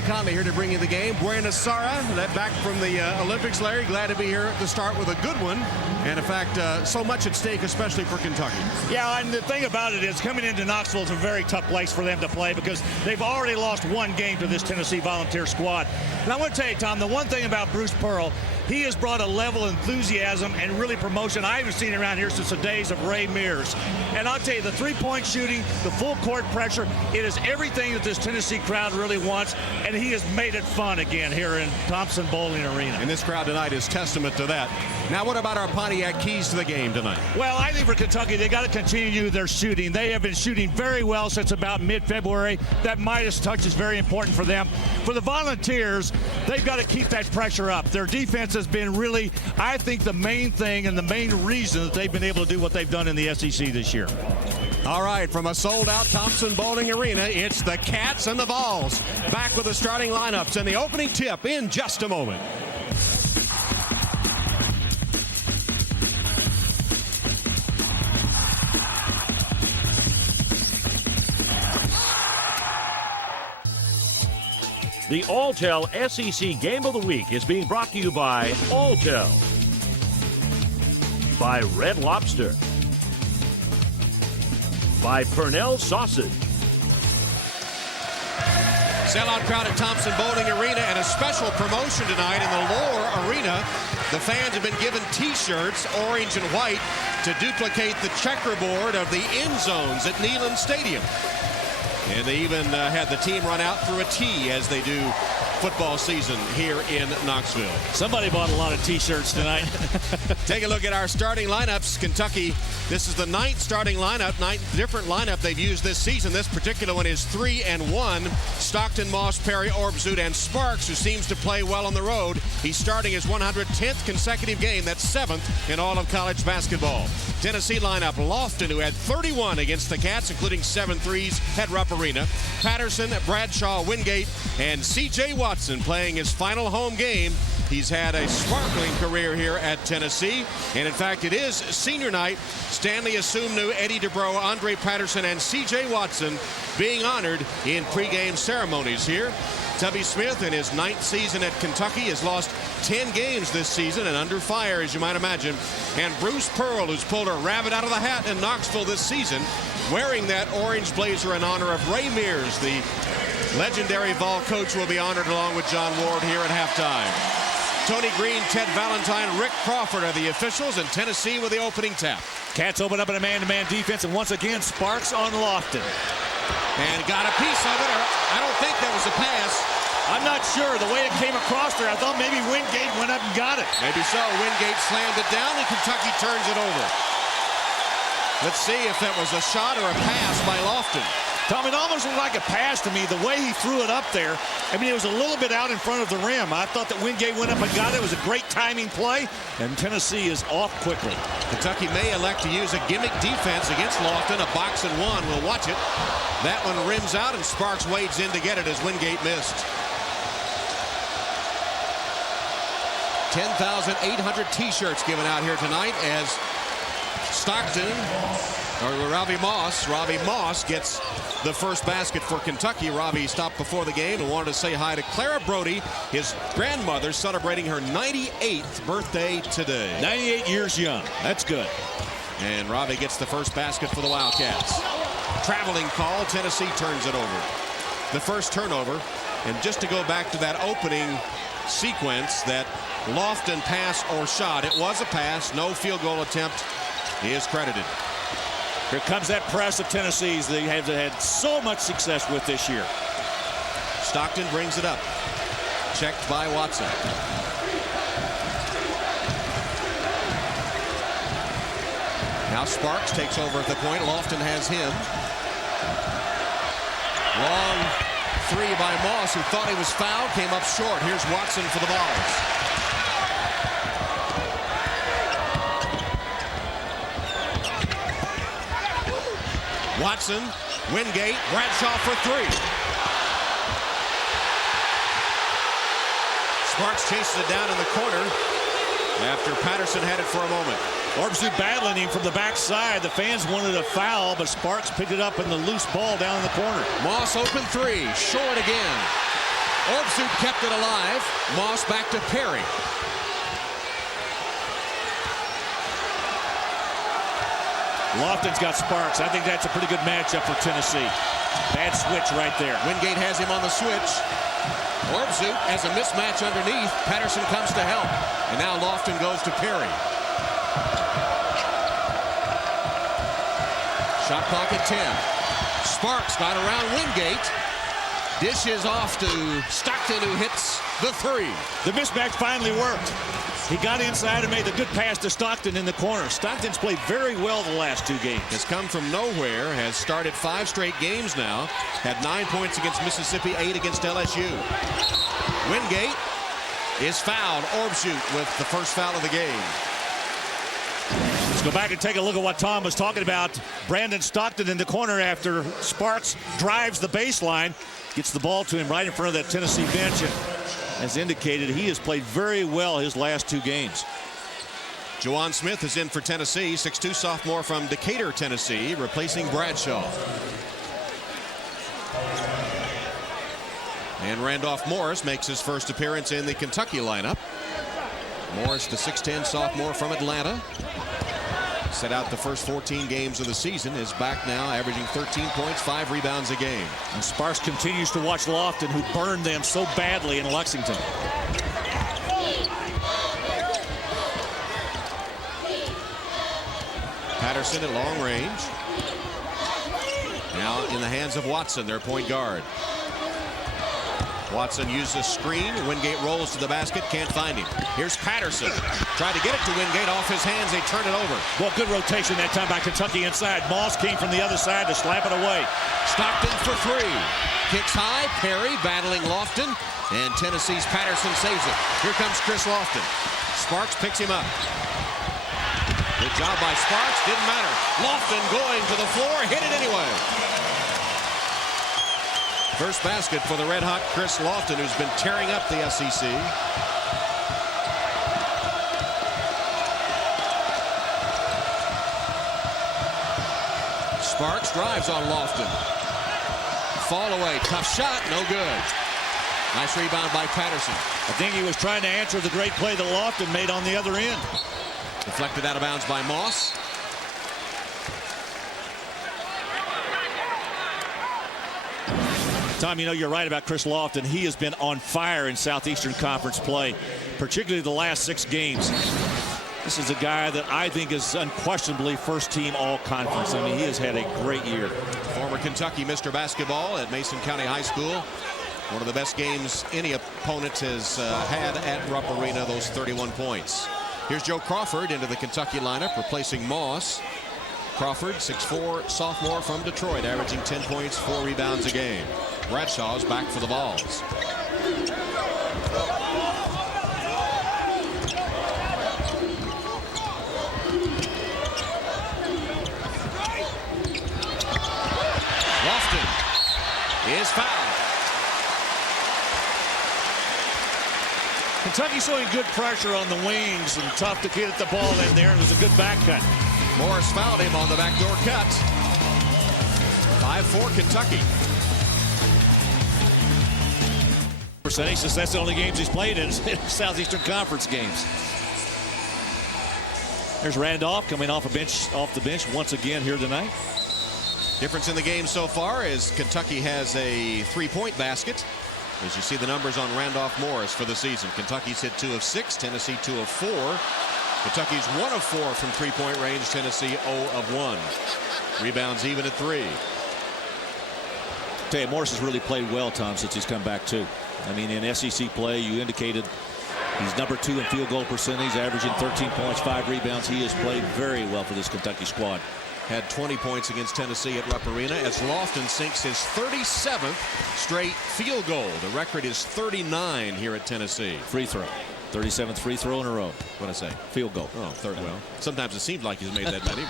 Larry Conley here to bring you the game. Buena Sara, that back from the Olympics. Larry, glad to be here to start with a good one. And in fact, so much at stake, especially for Kentucky. Yeah, and the thing about it is coming into Knoxville is a very tough place for them to play because they've already lost one game to this Tennessee Volunteer squad. And I want to tell you, Tom, the one thing about Bruce Pearl, he has brought a level of enthusiasm and really promotion I haven't seen around here since the days of Ray Mears. And I'll tell you, the three-point shooting, the full court pressure, it is everything that this Tennessee crowd really wants, and he has made it fun again here in Thompson-Boling Arena. And this crowd tonight is testament to that. Now, what about our Pontiac keys to the game tonight? Well, I think for Kentucky, they got to continue their shooting. They have been shooting very well since about mid-February. That Midas touch is very important for them. For the Volunteers, they've got to keep that pressure up. Their defense has been really, I think, the main thing and the main reason that they've been able to do what they've done in the SEC this year. All right, from a sold-out Thompson-Boling Arena, it's the Cats and the Vols. Back with the starting lineups and the opening tip in just a moment. The Alltel SEC Game of the Week is being brought to you by Alltel, by Red Lobster, by Purnell Sausage. Sellout crowd at Thompson-Boling Arena, and a special promotion tonight in the Lohr Arena. The fans have been given T-shirts, orange and white, to duplicate the checkerboard of the end zones at Neyland Stadium. And they even had the team run out through a T as they do football season here in Knoxville. Somebody bought a lot of T-shirts tonight. Take a look at our starting lineups. Kentucky, this is the 9th starting lineup, 9th different lineup they've used this season. This particular one is 3-1. Stockton, Moss, Perry, Orbzut, and Sparks, who seems to play well on the road. He's starting his 110th consecutive game. That's 7th in all of college basketball. Tennessee lineup, Lofton, who had 31 against the Cats, including 7 threes at Rupp Arena. Patterson, Bradshaw, Wingate, and C.J. Watson playing his final home game. He's had a sparkling career here at Tennessee. And in fact, it is senior night. Stanley Asumnu, Eddie Dubrow, Andre Patterson, and C.J. Watson being honored in pregame ceremonies here. Tubby Smith, in his 9th season at Kentucky, has lost 10 games this season and under fire, as you might imagine. And Bruce Pearl, who's pulled a rabbit out of the hat in Knoxville this season, wearing that orange blazer in honor of Ray Mears, the legendary Vol coach, will be honored along with John Ward here at halftime. Tony Green, Ted Valentine, Rick Crawford are the officials, and Tennessee with the opening tap. Cats open up in a man-to-man defense, and once again, Sparks on Lofton. And got a piece of it, or I don't think that was a pass. I'm not sure. The way it came across there, I thought maybe Wingate went up and got it. Maybe so. Wingate slammed it down, and Kentucky turns it over. Let's see if that was a shot or a pass by Lofton. Tom, it almost looked like a pass to me, the way he threw it up there. I mean, it was a little bit out in front of the rim. I thought that Wingate went up and got it. It was a great timing play, and Tennessee is off quickly. Kentucky may elect to use a gimmick defense against Lofton, a box and one. We'll watch it. That one rims out, and Sparks wades in to get it as Wingate missed. 10,800 T-shirts given out here tonight as Stockton, or Robbie Moss gets the first basket for Kentucky. Robbie stopped before the game and wanted to say hi to Clara Brody, his grandmother, celebrating her 98th birthday today. 98 years young. That's good. And Robbie gets the first basket for the Wildcats. Traveling call. Tennessee turns it over. The first turnover. And just to go back to that opening sequence, that Lofton pass or shot, it was a pass. No field goal attempt is credited. Here comes that press of Tennessee's they have had so much success with this year. Stockton brings it up. Checked by Watson. Now Sparks takes over at the point. Lofton has him. Long three by Moss, who thought he was fouled, came up short. Here's Watson for the Vols. Watson, Wingate, Bradshaw for three. Sparks chases it down in the corner after Patterson had it for a moment. Orbzut battling him from the backside. The fans wanted a foul, but Sparks picked it up in the loose ball down in the corner. Moss open three, short again. Orbsut kept it alive. Moss back to Perry. Lofton's got Sparks. I think that's a pretty good matchup for Tennessee. Bad switch right there. Wingate has him on the switch. Orbsut has a mismatch underneath. Patterson comes to help. And now Lofton goes to Perry. Shot clock at 10. Sparks got around Wingate. Dishes off to Stockton, who hits the three. The mismatch finally worked. He got inside and made a good pass to Stockton in the corner. Stockton's played very well the last 2 games. Has come from nowhere, has started 5 straight games now. Had 9 points against Mississippi, 8 against LSU. Wingate is fouled. Orbsut with the first foul of the game. Let's go back and take a look at what Tom was talking about. Brandon Stockton in the corner after Sparks drives the baseline. Gets the ball to him right in front of that Tennessee bench. And as indicated, he has played very well his last 2 games. Juwan Smith is in for Tennessee, 6'2" sophomore from Decatur, Tennessee, replacing Bradshaw. And Randolph Morris makes his first appearance in the Kentucky lineup. Morris, the 6'10" sophomore from Atlanta. Set out the first 14 games of the season, is back now averaging 13 points, 5 rebounds a game. And Sparks continues to watch Lofton, who burned them so badly in Lexington. Patterson at long range. Now in the hands of Watson, their point guard. Watson uses a screen. Wingate rolls to the basket, can't find him. Here's Patterson. Tried to get it to Wingate, off his hands, they turn it over. Well, good rotation that time by Kentucky inside. Moss came from the other side to slap it away. Stockton for 3. Kicks high, Perry battling Lofton, and Tennessee's Patterson saves it. Here comes Chris Lofton. Sparks picks him up. Good job by Sparks, didn't matter. Lofton going to the floor, hit it anyway. First basket for the red-hot Chris Lofton, who's been tearing up the SEC. Sparks drives on Lofton. Fall away, tough shot, no good. Nice rebound by Patterson. I think he was trying to answer the great play that Lofton made on the other end. Deflected out of bounds by Moss. Tom, you know, you're right about Chris Lofton. He has been on fire in Southeastern Conference play, particularly the last 6 games. This is a guy that I think is unquestionably first-team all-conference. I mean, he has had a great year. Former Kentucky Mr. Basketball at Mason County High School. One of the best games any opponent has had at Rupp Arena, those 31 points. Here's Joe Crawford into the Kentucky lineup, replacing Moss. Crawford, 6'4", sophomore from Detroit, averaging 10 points, 4 rebounds a game. Bradshaw's back for the Vols. Lofton is fouled. Kentucky showing good pressure on the wings and tough to get the ball in there. It was a good back cut. Morris fouled him on the backdoor cut. 5-4 Kentucky. Percentage, since that's the only games he's played in Southeastern Conference games. There's Randolph coming off the bench once again here tonight. Difference in the game so far is Kentucky has a 3-point basket. As you see the numbers on Randolph Morris for the season. Kentucky's hit 2 of 6, Tennessee 2 of 4. Kentucky's 1 of 4 from 3-point range, Tennessee 0 of 1. Rebounds even at 3. Tell you, Morris has really played well, Tom, since he's come back too. I mean, in SEC play, you indicated he's number 2 in field goal percentage, averaging 13 points, 5 rebounds. He has played very well for this Kentucky squad. Had 20 points against Tennessee at Rupp Arena as Lofton sinks his 37th straight field goal. The record is 39 here at Tennessee. Free throw. 37th free throw in a row. What'd I say? Field goal. Oh, third. Well, sometimes it seems like he's made that many.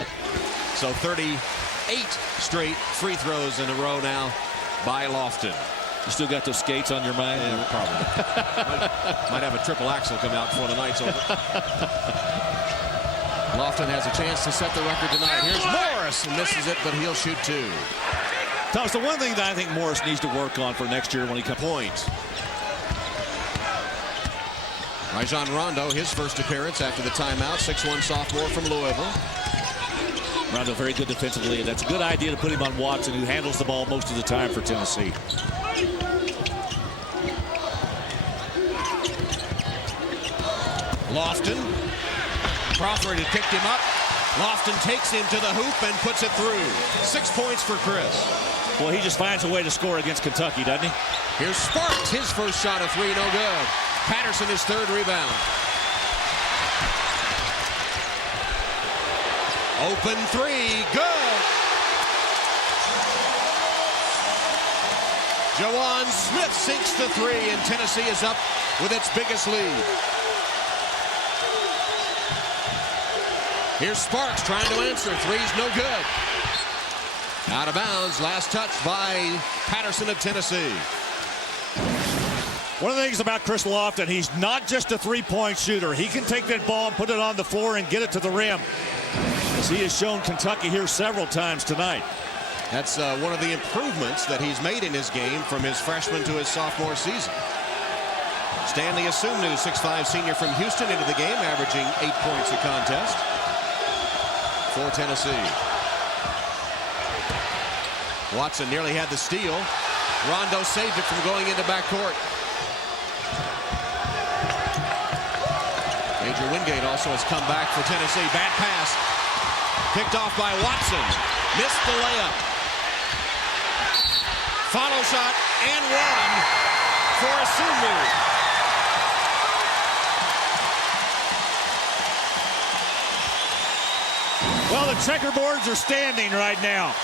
So 38 straight free throws in a row now by Lofton. You still got those skates on your mind? Yeah, probably. might have a triple axel come out before the night's over. Lofton has a chance to set the record tonight. Here's Morris, and misses it, but he'll shoot 2. Thomas, the one thing that I think Morris needs to work on for next year when he comes. Point. Rajon Rondo, his first appearance after the timeout, 6'1" sophomore from Louisville. Rondo very good defensively, and that's a good idea to put him on Watson, who handles the ball most of the time for Tennessee. Lofton. Crawford had picked him up. Lofton takes him to the hoop and puts it through. 6 points for Chris. Well, he just finds a way to score against Kentucky, doesn't he? Here's Sparks. His first shot of 3, no good. Patterson, his third rebound. Open 3, good. Jawan Smith sinks the 3, and Tennessee is up with its biggest lead. Here's Sparks trying to answer. 3's no good. Out of bounds. Last touch by Patterson of Tennessee. One of the things about Chris Lofton, he's not just a three-point shooter. He can take that ball and put it on the floor and get it to the rim, as he has shown Kentucky here several times tonight. That's one of the improvements that he's made in his game from his freshman to his sophomore season. Stanley Asumnu, 6'5" senior from Houston, into the game, averaging 8 points a contest for Tennessee. Watson nearly had the steal. Rondo saved it from going into backcourt. Major Wingate also has come back for Tennessee. Bad pass. Picked off by Watson. Missed the layup. Follow shot and one for Asumnu. Well, the checkerboards are standing right now.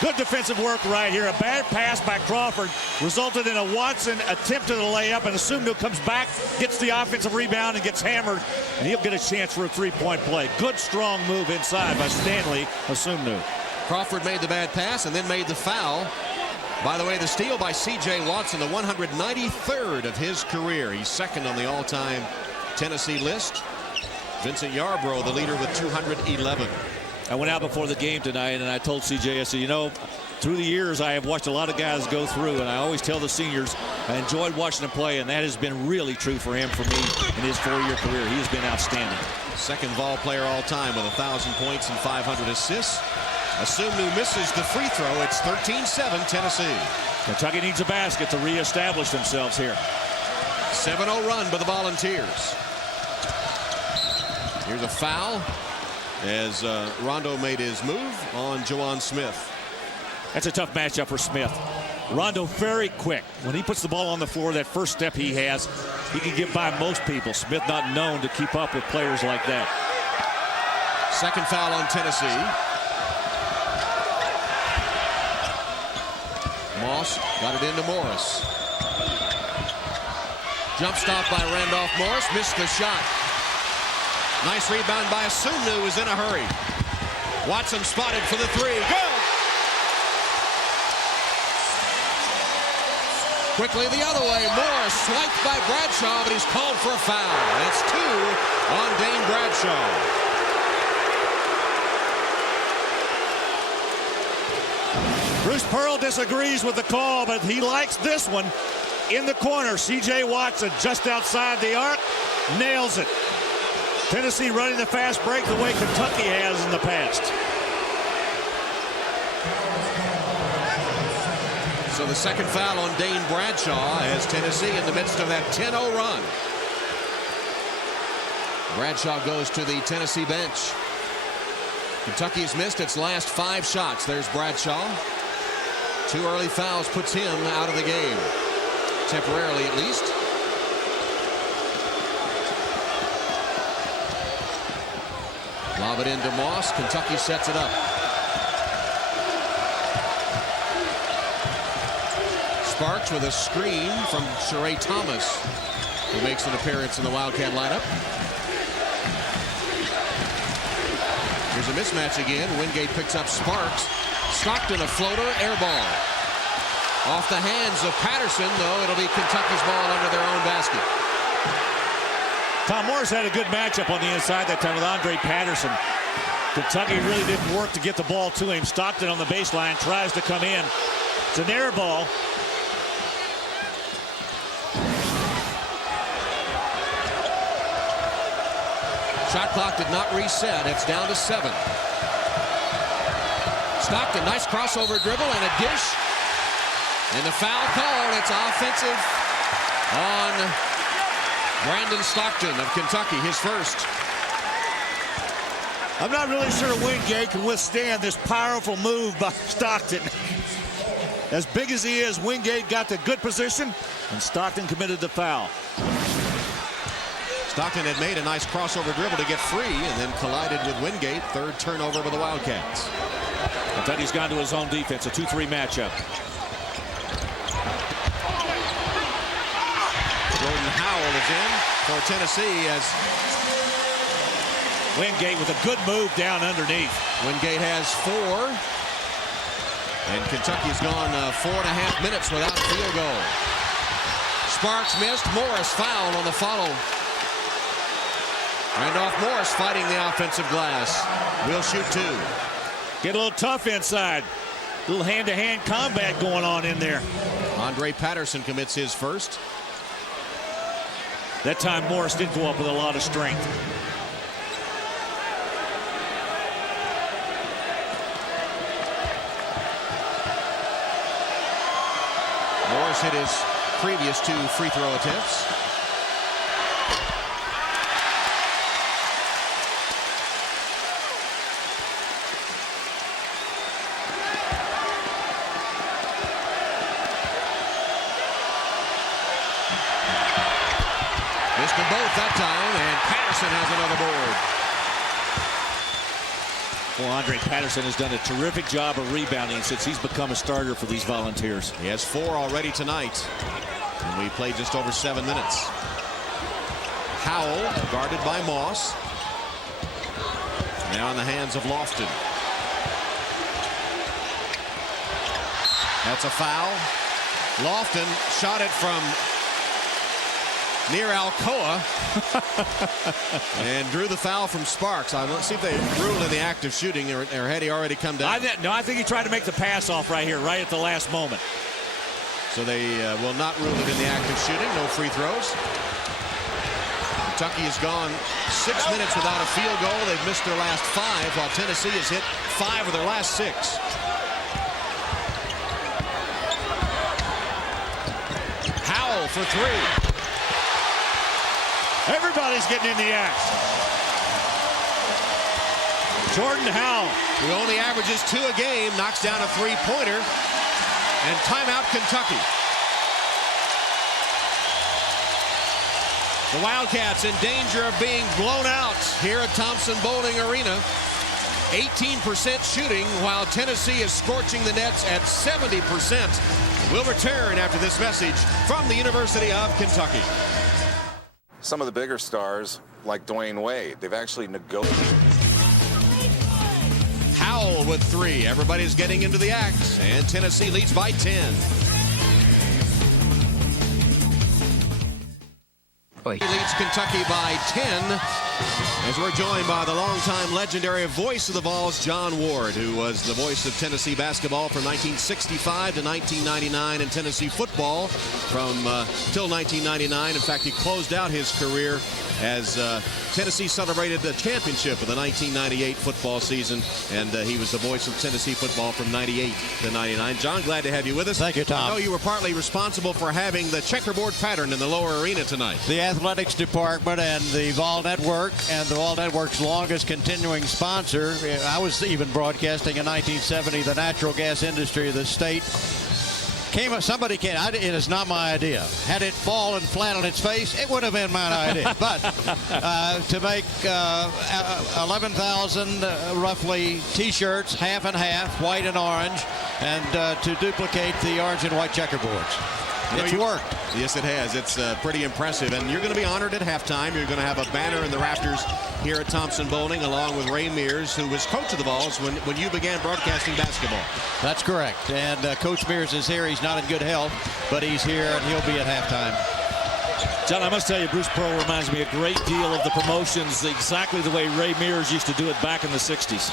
Good defensive work right here. A bad pass by Crawford resulted in a Watson attempt at a layup, and Asumnu comes back, gets the offensive rebound, and gets hammered, and he'll get a chance for a three-point play. Good, strong move inside by Stanley Asumnu. Crawford made the bad pass and then made the foul. By the way, the steal by C.J. Watson, the 193rd of his career. He's second on the all-time Tennessee list. Vincent Yarbrough, the leader, with 211. I went out before the game tonight, and I told CJ, I said, you know, through the years, I have watched a lot of guys go through, and I always tell the seniors I enjoyed watching them play, and that has been really true for him, for me, in his 4-year career. He has been outstanding. Second Vol player all time with 1,000 points and 500 assists. Asumnu misses the free throw. It's 13-7 Tennessee. Kentucky needs a basket to reestablish themselves here. 7-0 run by the Volunteers. Here's a foul as Rondo made his move on Jawan Smith. That's a tough matchup for Smith. Rondo very quick. When he puts the ball on the floor, that first step he has, he can get by most people. Smith not known to keep up with players like that. Second foul on Tennessee. Moss got it into Morris. Jump stop by Randolph Morris. Missed the shot. Nice rebound by Asumnu, who was in a hurry. Watson spotted for the 3. Good! Quickly the other way. Morris swiped by Bradshaw, but he's called for a foul. That's 2 on Dane Bradshaw. Bruce Pearl disagrees with the call, but he likes this one. In the corner, C.J. Watson just outside the arc, nails it. Tennessee running the fast break the way Kentucky has in the past. So the second foul on Dane Bradshaw as Tennessee in the midst of that 10-0 run. Bradshaw goes to the Tennessee bench. Kentucky's missed its last 5 shots. There's Bradshaw. 2 early fouls puts him out of the game. Temporarily, at least. Lob it into Moss. Kentucky sets it up. Sparks with a screen from Sheree Thomas, who makes an appearance in the Wildcat lineup. Here's a mismatch again. Wingate picks up Sparks. Stockton a floater, air ball. Off the hands of Patterson, though. It'll be Kentucky's ball under their own basket. Tom Morris had a good matchup on the inside that time with Andre Patterson. Kentucky really didn't work to get the ball to him. Stockton on the baseline tries to come in. It's an air ball. Shot clock did not reset. It's down to 7. Stockton, nice crossover dribble and a dish. And the foul called. It's offensive on Brandon Stockton of Kentucky, his first. I'm not really sure Wingate can withstand this powerful move by Stockton. As big as he is, Wingate got the good position, and Stockton committed the foul. Stockton had made a nice crossover dribble to get free and then collided with Wingate. Third turnover for the Wildcats. Kentucky's gone to his own defense, a 2-3 matchup. Jordan Howell is in for Tennessee as Wingate with a good move down underneath. Wingate has 4. And Kentucky's gone 4.5 minutes without a field goal. Sparks missed. Morris fouled on the follow. Randolph Morris fighting the offensive glass. Will shoot 2. Get a little tough inside. A little hand-to-hand combat going on in there. Andre Patterson commits his first. That time Morris did go up with a lot of strength. Morris hit his previous 2 free throw attempts. Missed them both that time, and Patterson has another board. Well, Andre Patterson has done a terrific job of rebounding since he's become a starter for these Volunteers. He has 4 already tonight, and we played just over 7 minutes. Howell guarded by Moss. Now in the hands of Lofton. That's a foul. Lofton shot it from near Alcoa and drew the foul from Sparks. Let's see if they rule in the act of shooting, or had he already come down? I think he tried to make the pass off right here, right at the last moment. So they will not rule it in the act of shooting. No free throws. Kentucky has gone 6 minutes without a field goal. They've missed their last 5, while Tennessee has hit 5 of their last 6. Howell for 3. Everybody's getting in the act. Jordan Howell, who only averages 2 a game, knocks down a 3-pointer. And timeout, Kentucky. The Wildcats in danger of being blown out here at Thompson-Boling Arena. 18% shooting, while Tennessee is scorching the nets at 70%. We'll return after this message from the University of Kentucky. Some of the bigger stars, like Dwayne Wade, they've actually negotiated. Howell with 3. Everybody's getting into the act, and Tennessee leads by 10. He leads Kentucky by 10 as we're joined by the longtime legendary voice of the Vols, John Ward, who was the voice of Tennessee basketball from 1965 to 1999 and Tennessee football from till 1999. In fact, he closed out his career as Tennessee celebrated the championship of the 1998 football season, and he was the voice of Tennessee football from 98 to 99. John, glad to have you with us. Thank you, Tom. I know you were partly responsible for having the checkerboard pattern in the lower arena tonight. The athletics department and the Vol Network, and the Vol Network's longest continuing sponsor. I was even broadcasting in 1970 the natural gas industry of the state. Somebody came, it is not my idea. Had it fallen flat on its face, it would have been my idea. But to make 11,000 roughly T-shirts, half and half, white and orange, and to duplicate the orange and white checkerboards. It's worked. Yes, it has. It's pretty impressive. And you're going to be honored at halftime. You're going to have a banner in the rafters here at Thompson-Boling, along with Ray Mears, who was coach of the Vols when you began broadcasting basketball. That's correct. And Coach Mears is here. He's not in good health, but he's here, and he'll be at halftime. John, I must tell you, Bruce Pearl reminds me a great deal of the promotions exactly the way Ray Mears used to do it back in the 60s.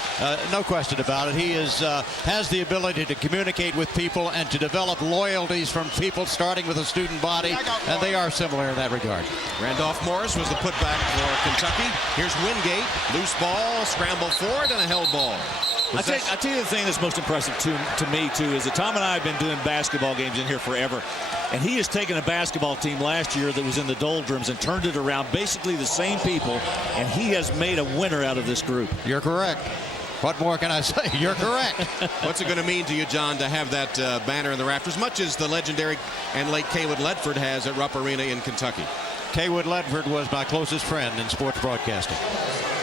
No question about it. He has the ability to communicate with people and to develop loyalties from people, starting with a student body, and they are similar in that regard. Randolph Morris was the putback for Kentucky. Here's Wingate. Loose ball, scramble forward, and a held ball. I tell you the thing that's most impressive to me, too, is that Tom and I have been doing basketball games in here forever. And he has taken a basketball team last year that was in the doldrums and turned it around, basically the same people, and he has made a winner out of this group. You're correct. What more can I say? You're correct. What's it going to mean to you, John, to have that banner in the rafters, much as the legendary and late Kaywood Ledford has at Rupp Arena in Kentucky? Kaywood Ledford was my closest friend in sports broadcasting.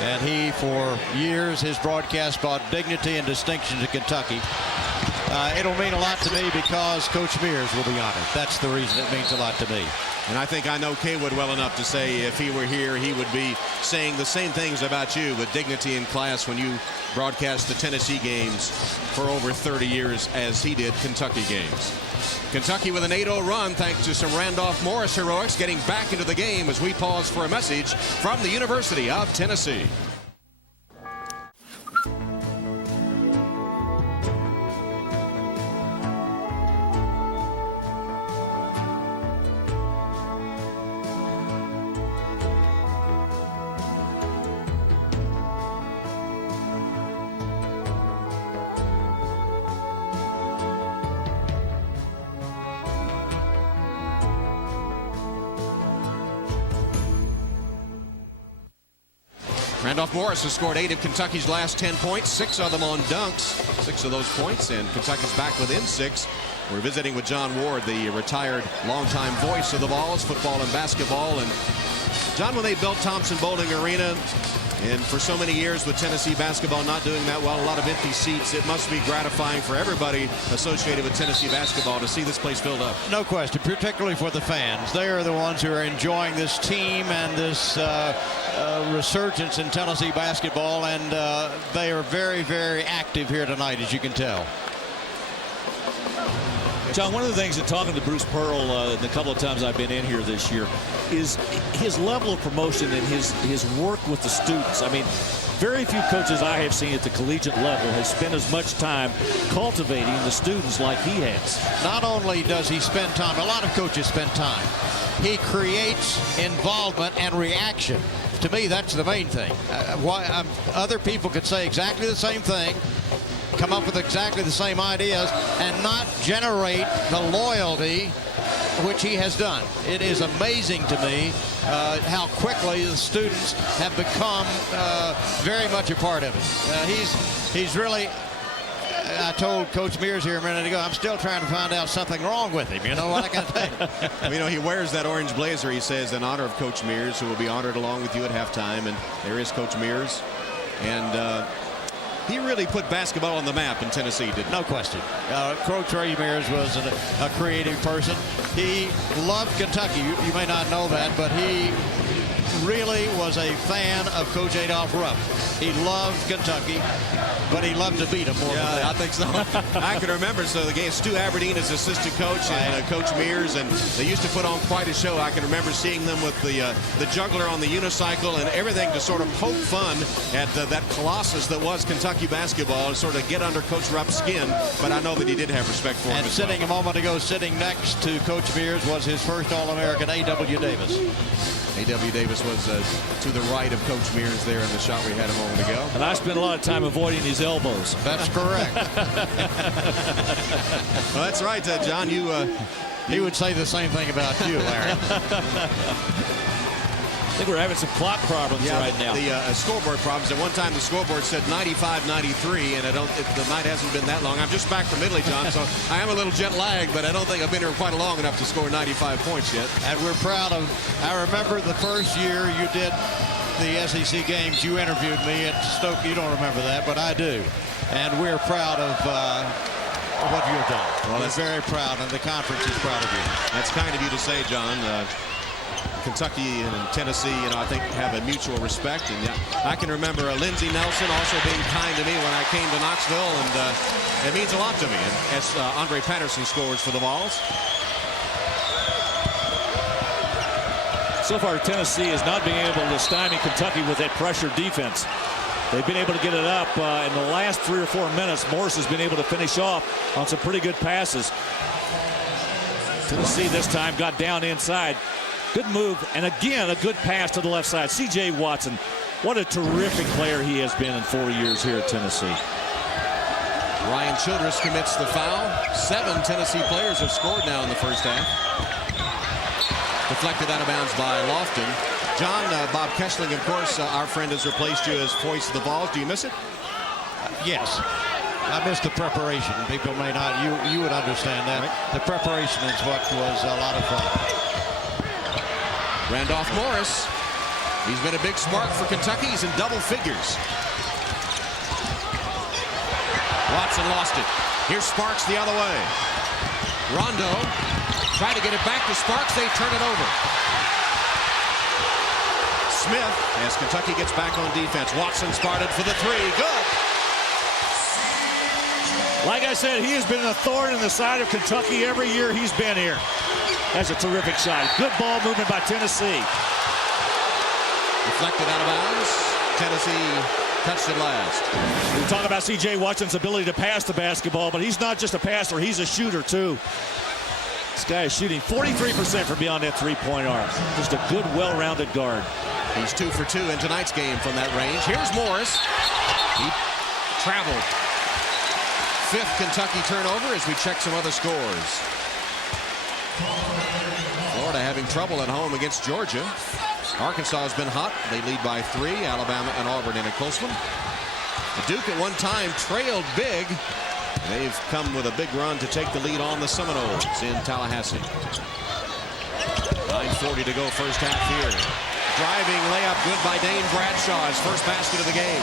And he, for years, his broadcast brought dignity and distinction to Kentucky. It'll mean a lot to me because Coach Mears will be honored. That's the reason it means a lot to me. And I think I know Kaywood well enough to say if he were here, he would be saying the same things about you with dignity and class when you broadcast the Tennessee games for over 30 years as he did Kentucky games. Kentucky with an 8-0 run thanks to some Randolph Morris heroics, getting back into the game as we pause for a message from the University of Tennessee. Randolph Morris has scored 8 of Kentucky's last 10 points, 6 of them on dunks, 6 of those points, and Kentucky's back within 6. We're visiting with John Ward, the retired longtime voice of the Vols, football and basketball. And John, when they built Thompson-Boling Arena, and for so many years with Tennessee basketball not doing that well, a lot of empty seats, it must be gratifying for everybody associated with Tennessee basketball to see this place filled up. No question, particularly for the fans. They are the ones who are enjoying this team and this resurgence in Tennessee basketball, and they are very, very active here tonight, as you can tell. John, one of the things that talking to Bruce Pearl the couple of times I've been in here this year is his level of promotion and his work with the students. I mean, very few coaches I have seen at the collegiate level have spent as much time cultivating the students like he has. Not only does he spend time, a lot of coaches spend time. He creates involvement and reaction. To me, that's the main thing. Other people could say exactly the same thing, come up with exactly the same ideas, and not generate the loyalty which he has done. It is amazing to me how quickly the students have become very much a part of it. He's really, I told Coach Mears here a minute ago, I'm still trying to find out something wrong with him. You know what I can tell you? Well, you know, he wears that orange blazer, he says, in honor of Coach Mears, who will be honored along with you at halftime. And there is Coach Mears. And he really put basketball on the map in Tennessee, didn't he? No question. Coach Ray Mears was a creative person. He loved Kentucky. You may not know that, but he really was a fan of Coach Adolph Rupp. He loved Kentucky, but he loved to beat him more than that. I think so. I can remember, so the game, Stu Aberdeen as assistant coach and Coach Mears, and they used to put on quite a show. I can remember seeing them with the juggler on the unicycle and everything to sort of poke fun at that colossus that was Kentucky basketball and sort of get under Coach Rupp's skin, but I know that he did have respect for him. And sitting a moment ago, sitting next to Coach Mears was his first All-American, A.W. Davis. A.W. Davis was to the right of Coach Mears there in the shot we had a moment ago. And I spent a lot of time avoiding his elbows. That's correct. Well, that's right, John. He would say the same thing about you, Larry. I think we're having some clock problems right now. The scoreboard problems. At one time, the scoreboard said 95-93, and the night hasn't been that long. I'm just back from Italy, John, so I am a little jet lagged, but I don't think I've been here quite long enough to score 95 points yet. And we're proud of. I remember the first year you did the SEC games. You interviewed me at Stoke. You don't remember that, but I do. And we're proud of what you've done. Well, we're very proud, and the conference is proud of you. That's kind of you to say, John. Kentucky and Tennessee, I think have a mutual respect. And I can remember Lindsey Nelson also being kind to me when I came to Knoxville, and it means a lot to me. And as Andre Patterson scores for the Vols. So far, Tennessee has not been able to stymie Kentucky with that pressure defense. They've been able to get it up in the last 3 or 4 minutes. Morris has been able to finish off on some pretty good passes. Tennessee this time got down inside. Good move, and again, a good pass to the left side. C.J. Watson, what a terrific player he has been in 4 years here at Tennessee. Ryan Childress commits the foul. 7 Tennessee players have scored now in the first half. Deflected out of bounds by Lofton. John, Bob Kessling, of course, our friend, has replaced you as voice of the Vols. Do you miss it? Yes. I missed the preparation. People may not. You would understand that. Right. The preparation is what was a lot of fun. Randolph Morris. He's been a big spark for Kentucky. He's in double figures. Watson lost it. Here's Sparks the other way. Rondo tried to get it back to Sparks. They turn it over. Smith, as Kentucky gets back on defense. Watson spotted for the 3. Good. Like I said, he has been a thorn in the side of Kentucky every year he's been here. That's a terrific shot. Good ball movement by Tennessee. Deflected out of bounds. Tennessee touched it last. We talk about C.J. Watson's ability to pass the basketball, but he's not just a passer, he's a shooter too. This guy is shooting 43% from beyond that three-point arc. Just a good, well-rounded guard. He's 2 for 2 in tonight's game from that range. Here's Morris. He traveled. 5th Kentucky turnover as we check some other scores. Florida having trouble at home against Georgia. Arkansas has been hot. They lead by 3. Alabama and Auburn in a close one. Duke at one time trailed big. They've come with a big run to take the lead on the Seminoles in Tallahassee. 9:40 to go first half here. Driving layup good by Dane Bradshaw, his first basket of the game.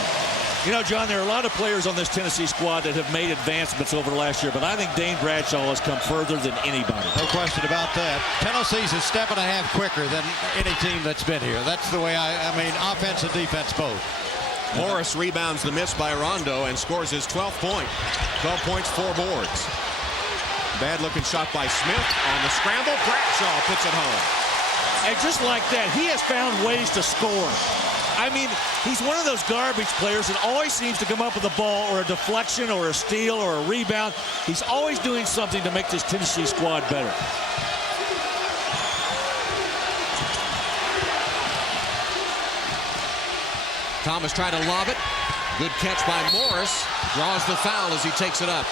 You know, John, there are a lot of players on this Tennessee squad that have made advancements over the last year, but I think Dane Bradshaw has come further than anybody. No question about that. Tennessee's a step and a half quicker than any team that's been here. That's the way I mean, offense and defense both. Morris rebounds the miss by Rondo and scores his 12th point. 12 points, 4 boards. Bad looking shot by Smith on the scramble. Bradshaw puts it home. And just like that, he has found ways to score. I mean, he's one of those garbage players that always seems to come up with a ball or a deflection or a steal or a rebound. He's always doing something to make this Tennessee squad better. Thomas tried to lob it. Good catch by Morris. Draws the foul as he takes it up.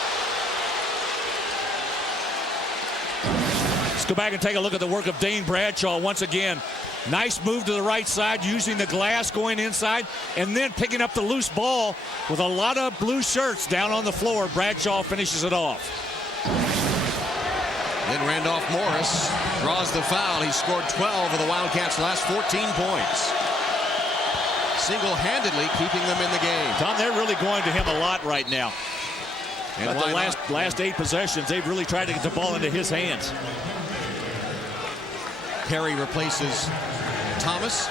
Let's go back and take a look at the work of Dane Bradshaw once again. Nice move to the right side, using the glass going inside, and then picking up the loose ball with a lot of blue shirts down on the floor. Bradshaw finishes it off. Then Randolph Morris draws the foul. He scored 12 of the Wildcats' last 14 points. Single-handedly keeping them in the game. Tom, they're really going to him a lot right now. And but the last 8 possessions, they've really tried to get the ball into his hands. Perry replaces Thomas.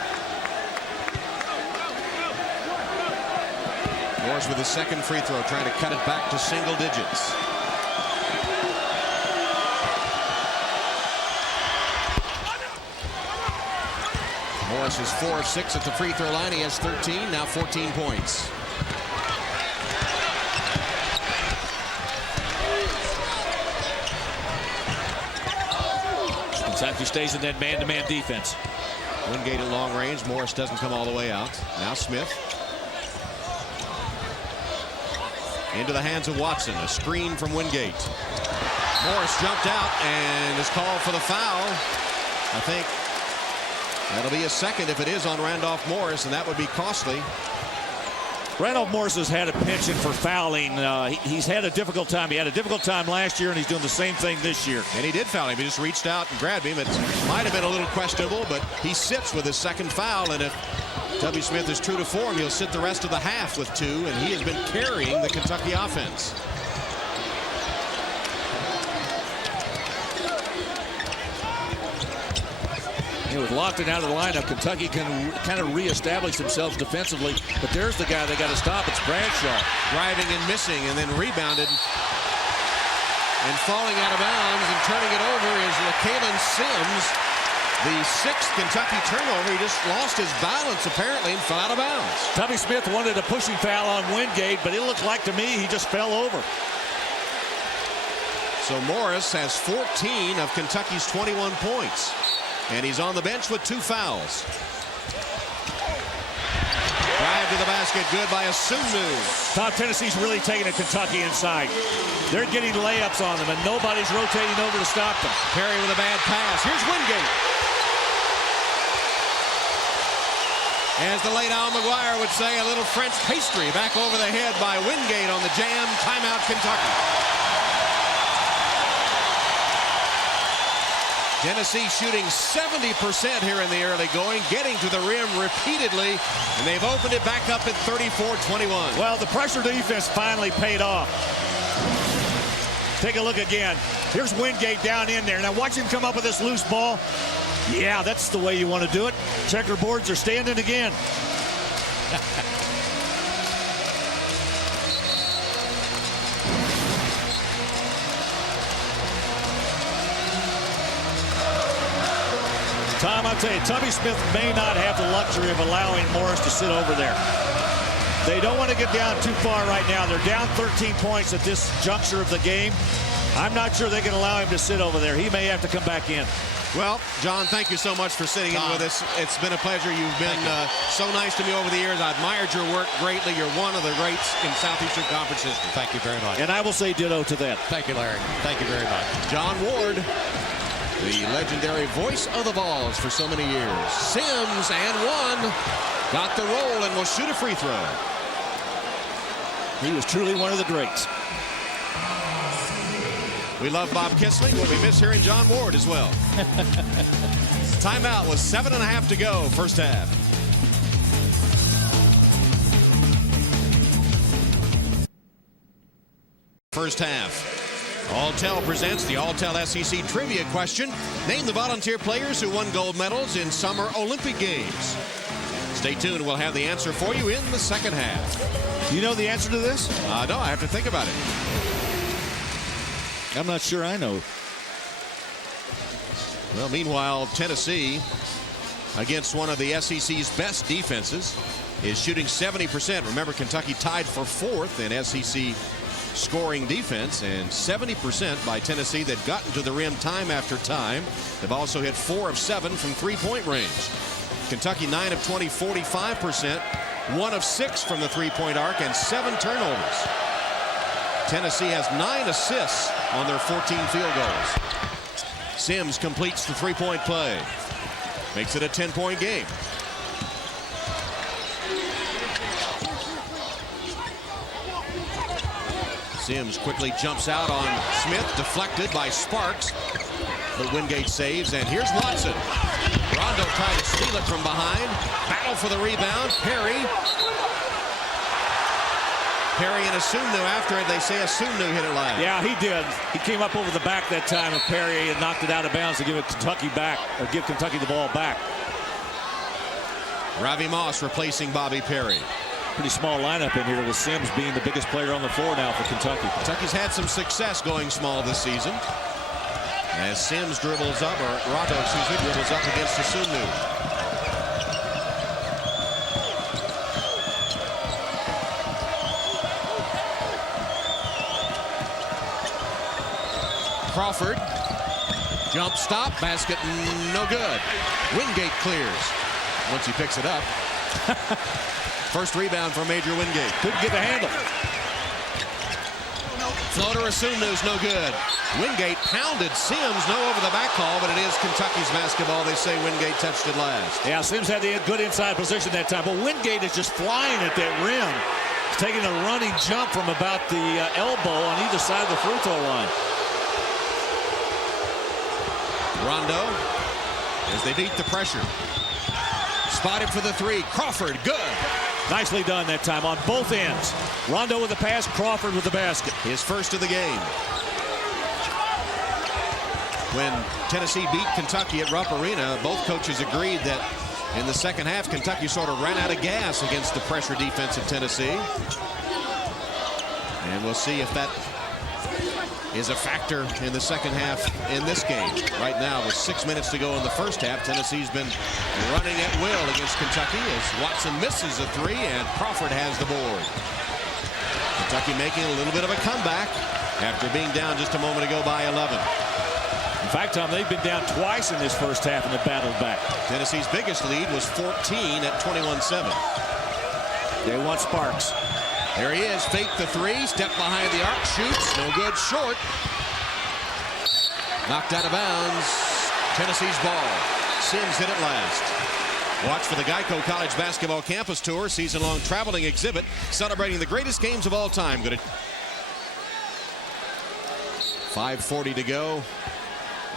Morris with his second free throw, trying to cut it back to single digits. Morris is 4 of 6 at the free throw line. He has 13, now 14 points. Kentucky stays in that man-to-man defense. Wingate at long range. Morris doesn't come all the way out. Now Smith. Into the hands of Watson. A screen from Wingate. Morris jumped out and is called for the foul. I think that'll be a second if it is on Randolph Morris, and that would be costly. Randolph Morris has had a penchant for fouling. He's had a difficult time. He had a difficult time last year, and he's doing the same thing this year. And he did foul him. He just reached out and grabbed him. It might have been a little questionable, but he sits with his second foul, and if W. Smith is true to form, he'll sit the rest of the half with 2, and he has been carrying the Kentucky offense. With Lofton out of the lineup, Kentucky can kind of reestablish themselves defensively. But there's the guy they got to stop. It's Bradshaw. Driving and missing, and then rebounded. And falling out of bounds and turning it over is LaKalen Sims. The 6th Kentucky turnover. He just lost his balance apparently and fell out of bounds. Tubby Smith wanted a pushing foul on Wingate, but it looked like to me he just fell over. So Morris has 14 of Kentucky's 21 points. And he's on the bench with 2 fouls. Drive to the basket, good by Asunu. Tom, Tennessee's really taking a Kentucky inside. They're getting layups on them, and nobody's rotating over to stop them. Perry with a bad pass. Here's Wingate. As the late Al McGuire would say, a little French pastry back over the head by Wingate on the jam. Timeout, Kentucky. Tennessee shooting 70% here in the early going, getting to the rim repeatedly, and they've opened it back up at 34-21. Well, the pressure defense finally paid off. Take a look again. Here's Wingate down in there. Now watch him come up with this loose ball. Yeah, that's the way you want to do it. Checkerboards are standing again. Tom, I'll tell you, Tubby Smith may not have the luxury of allowing Morris to sit over there. They don't want to get down too far right now. They're down 13 points at this juncture of the game. I'm not sure they can allow him to sit over there. He may have to come back in. Well, John, thank you so much for sitting in with us. It's been a pleasure. You've been so nice to me over the years. I admired your work greatly. You're one of the greats in Southeastern Conference history. Thank you very much. And I will say ditto to that. Thank you, Larry. Thank you very much. John Ward, the legendary voice of the Vols for so many years. Sims and one. Got the roll and will shoot a free throw. He was truly one of the greats. We love Bob Kissling, but we miss hearing John Ward as well. Timeout with 7.5 to go, first half. First half. Alltel presents the Alltel SEC Trivia question. Name the volunteer players who won gold medals in Summer Olympic Games. Stay tuned. We'll have the answer for you in the second half. Do you know the answer to this? No, I have to think about it. I'm not sure I know. Well, meanwhile, Tennessee, against one of the SEC's best defenses, is shooting 70%. Remember, Kentucky tied for 4th in SEC scoring defense, and 70% by Tennessee. They've gotten to the rim time after time. They've also hit 4 of 7 from three-point range. Kentucky 9 of 20, 45%, 1 of 6 from the three-point arc, and 7 turnovers. Tennessee has 9 assists on their 14 field goals. Sims completes the three-point play. Makes it a 10-point game. Sims quickly jumps out on Smith, deflected by Sparks. But Wingate saves, and here's Watson. Rondo tried to steal it from behind. Battle for the rebound. Perry and Asunu after it. They say Asunu hit it last. Yeah, he did. He came up over the back that time of Perry and knocked it out of bounds to give it Kentucky back, or give Kentucky the ball back. Ravi Moss replacing Bobby Perry. Pretty small lineup in here with Sims being the biggest player on the floor now for Kentucky. Kentucky's had some success going small this season. As Sims dribbles up, or Rondo, dribbles up against Asunu. Crawford, jump stop, basket, no good. Wingate clears once he picks it up. First rebound for Major Wingate. Couldn't get the handle. Floater Asunu's no good. Wingate pounded Sims, no over the back call, but it is Kentucky's basketball. They say Wingate touched it last. Yeah, Sims had the good inside position that time, but Wingate is just flying at that rim. He's taking a running jump from about the elbow on either side of the free throw line. Rondo, as they beat the pressure. Spotted for the three. Crawford, good. Nicely done that time on both ends. Rondo with the pass, Crawford with the basket. His first of the game. When Tennessee beat Kentucky at Rupp Arena, both coaches agreed that in the second half, Kentucky sort of ran out of gas against the pressure defense of Tennessee. And we'll see if that is a factor in the second half in this game. Right now, with 6 minutes to go in the first half, Tennessee's been running at will against Kentucky as Watson misses a three and Crawford has the board. Kentucky making a little bit of a comeback after being down just a moment ago by 11. In fact, Tom, they've been down twice in this first half and have battled back. Tennessee's biggest lead was 14 at 21-7. They want Sparks. There he is, fake the three, step behind the arc, shoots, no good, short. Knocked out of bounds, Tennessee's ball. Sims hit it last. Watch for the Geico College Basketball Campus Tour, season-long traveling exhibit celebrating the greatest games of all time. Good. 5:40 to go.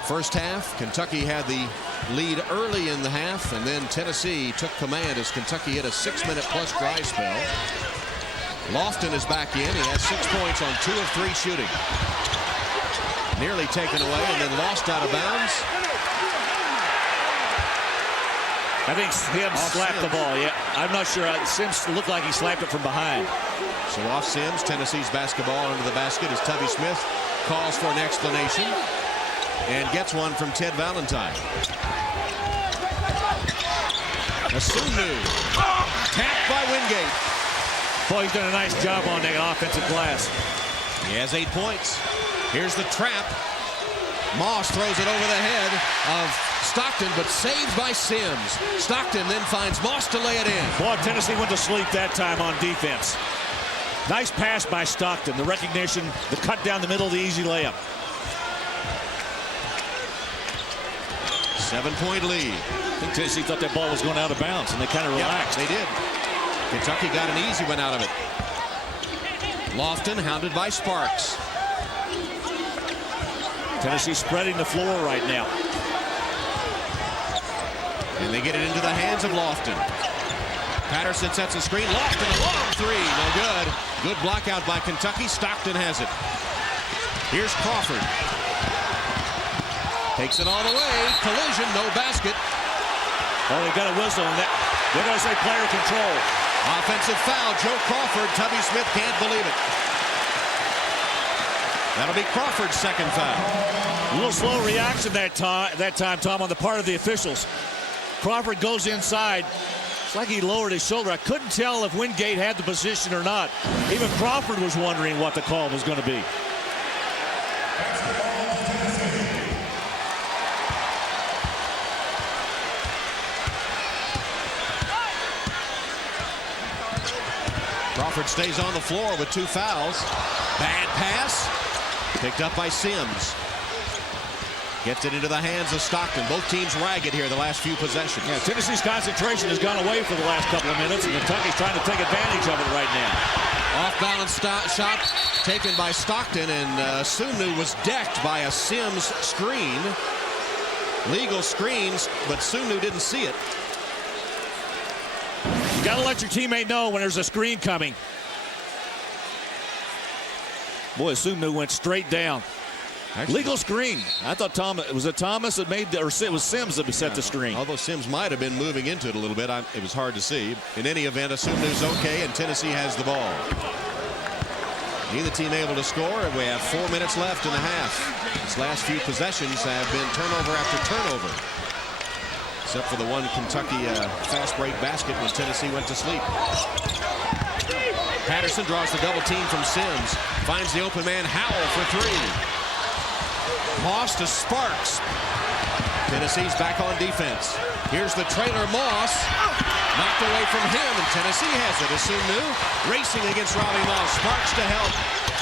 First half, Kentucky had the lead early in the half, and then Tennessee took command as Kentucky hit a 6-minute plus dry spell. Lofton is back in. He has 6 points on 2 of 3 shooting. Nearly taken away and then lost out of bounds. I think Sims slapped the ball. Yeah, I'm not sure. Sims looked like he slapped it from behind. So off Sims, Tennessee's basketball under the basket as Tubby Smith calls for an explanation and gets one from Ted Valentine. Asunu tapped by Wingate. Boy, he's done a nice job on that offensive glass. He has 8 points. Here's the trap. Moss throws it over the head of Stockton, but saved by Sims. Stockton then finds Moss to lay it in. Boy, Tennessee went to sleep that time on defense. Nice pass by Stockton. The recognition, the cut down the middle, the easy layup. 7-point lead. I think Tennessee thought that ball was going out of bounds, and they kind of relaxed. They did. Kentucky got an easy one out of it. Lofton hounded by Sparks. Tennessee spreading the floor right now. And they get it into the hands of Lofton. Patterson sets a screen. Lofton, a long three. No good. Good block out by Kentucky. Stockton has it. Here's Crawford. Takes it all the way. Collision, no basket. Oh, they got a whistle on that. They're going to say player control. Offensive foul. Joe Crawford. Tubby Smith can't believe it. That'll be Crawford's second foul. A little slow reaction that time, Tom, on the part of the officials. Crawford goes inside. It's like he lowered his shoulder. I couldn't tell if Wingate had the position or not. Even Crawford was wondering what the call was going to be. Crawford stays on the floor with 2 fouls. Bad pass. Picked up by Sims. Gets it into the hands of Stockton. Both teams ragged here the last few possessions. Yeah, Tennessee's concentration has gone away for the last couple of minutes, and Kentucky's trying to take advantage of it right now. Off-balance shot taken by Stockton, and Sunu was decked by a Sims screen. Legal screens, but Sunu didn't see it. You got to let your teammate know when there's a screen coming. Boy, Sunu went straight down. Actually, legal screen. I thought was it Thomas that made, or it was Sims that set the screen. Although Sims might have been moving into it a little bit, it was hard to see. In any event, Asunu's okay, and Tennessee has the ball. Neither team able to score, and we have 4 minutes left in the half. These last few possessions have been turnover after turnover, except for the one Kentucky fast break basket when Tennessee went to sleep. Patterson draws the double team from Sims. Finds the open man Howell for 3. Moss to Sparks. Tennessee's back on defense. Here's the trailer Moss. Knocked away from him, and Tennessee has it. Asunu racing against Robbie Moss. Sparks to help.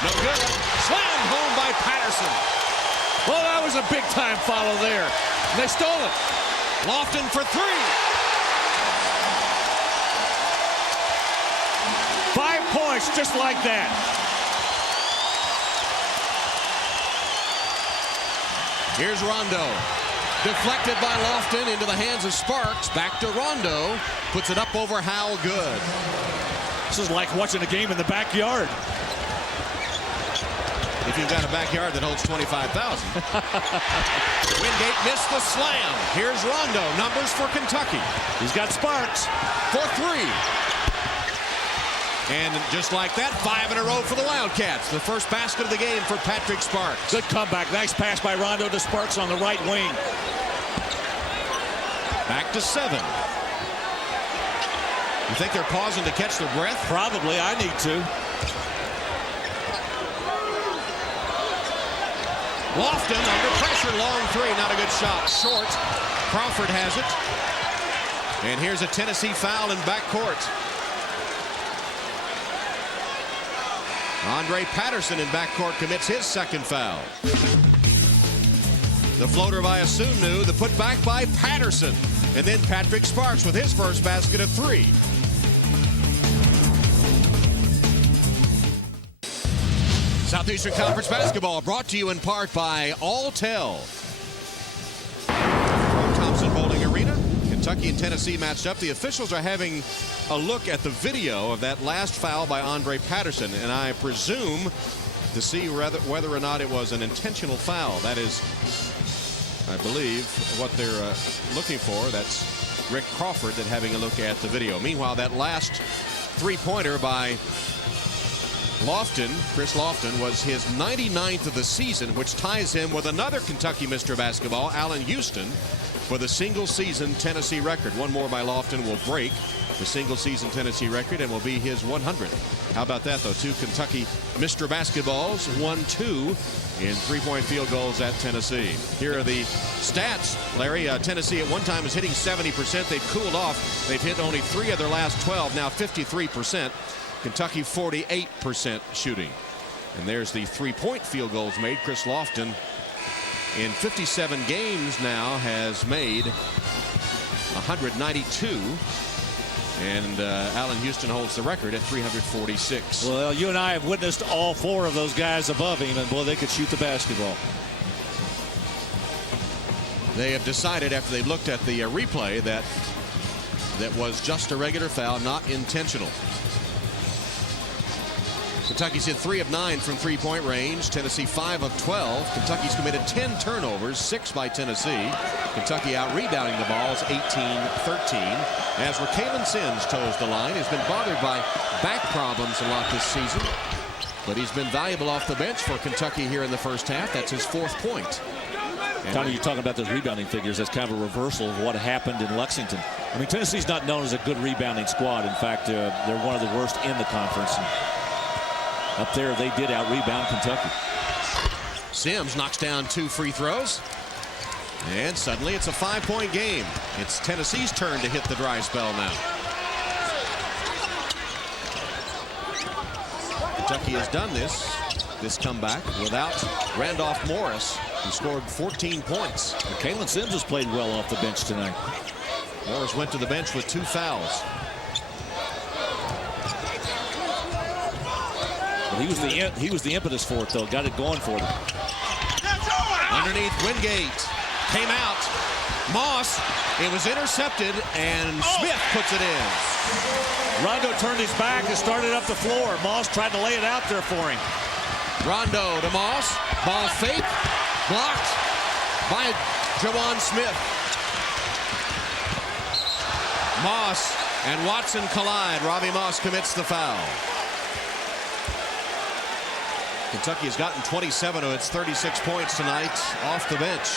No good. Slammed home by Patterson. Well, that was a big-time follow there. And they stole it. Lofton for 3. 5 points just like that. Here's Rondo. Deflected by Lofton into the hands of Sparks. Back to Rondo. Puts it up over Howell. Good. This is like watching a game in the backyard. If you've got a backyard that holds 25,000. Wingate missed the slam. Here's Rondo. Numbers for Kentucky. He's got Sparks for 3. And just like that, 5 in a row for the Wildcats. The first basket of the game for Patrick Sparks. Good comeback. Nice pass by Rondo to Sparks on the right wing. Back to 7. You think they're pausing to catch their breath? Probably. I need to. Lofton under pressure. Long 3. Not a good shot. Short. Crawford has it. And here's a Tennessee foul in backcourt. Andre Patterson in backcourt commits his second foul. The floater by Asunu, the putback by Patterson. And then Patrick Sparks with his first basket of 3. Southeastern Conference basketball brought to you in part by Alltel. From Thompson Bowling Arena, Kentucky and Tennessee matched up. The officials are having a look at the video of that last foul by Andre Patterson, and I presume to see whether or not it was an intentional foul. That is, I believe, what they're looking for. That's Rick Crawford that having a look at the video. Meanwhile, that last three-pointer by Lofton, Chris Lofton, was his 99th of the season, which ties him with another Kentucky Mr. Basketball, Allen Houston, for the single-season Tennessee record. One more by Lofton will break the single-season Tennessee record and will be his 100th. How about that, though? 2 Kentucky Mr. Basketballs, 1-2 in three-point field goals at Tennessee. Here are the stats, Larry. Tennessee at one time was hitting 70%. They've cooled off. They've hit only 3 of their last 12, now 53%. Kentucky 48% shooting. And there's the three-point field goals made. Chris Lofton in 57 games now has made 192. And Allen Houston holds the record at 346. Well, you and I have witnessed all 4 of those guys above him, and boy, they could shoot the basketball. They have decided after they've looked at the replay that was just a regular foul, not intentional. Kentucky's hit 3 of 9 from three-point range. Tennessee 5 of 12. Kentucky's committed 10 turnovers, 6 by Tennessee. Kentucky out-rebounding the balls 18-13. As Raquelin Sims toes the line, he's been bothered by back problems a lot this season, but he's been valuable off the bench for Kentucky here in the first half. That's his 4th point. Tommy, you're talking about those rebounding figures. That's kind of a reversal of what happened in Lexington. I mean, Tennessee's not known as a good rebounding squad. In fact, they're one of the worst in the conference. And up there, they did out-rebound Kentucky. Sims knocks down 2 free throws. And suddenly it's a 5-point game. It's Tennessee's turn to hit the dry spell now. Kentucky has done this comeback without Randolph Morris, who scored 14 points. Raquelin Sims has played well off the bench tonight. Morris went to the bench with 2 fouls. He was the impetus for it, though. Got it going for them. Underneath, Wingate came out. Moss, it was intercepted, and Smith puts it in. Rondo turned his back and started up the floor. Moss tried to lay it out there for him. Rondo to Moss. Ball fake. Blocked by Jawan Smith. Moss and Watson collide. Robbie Moss commits the foul. Kentucky has gotten 27 of its 36 points tonight off the bench.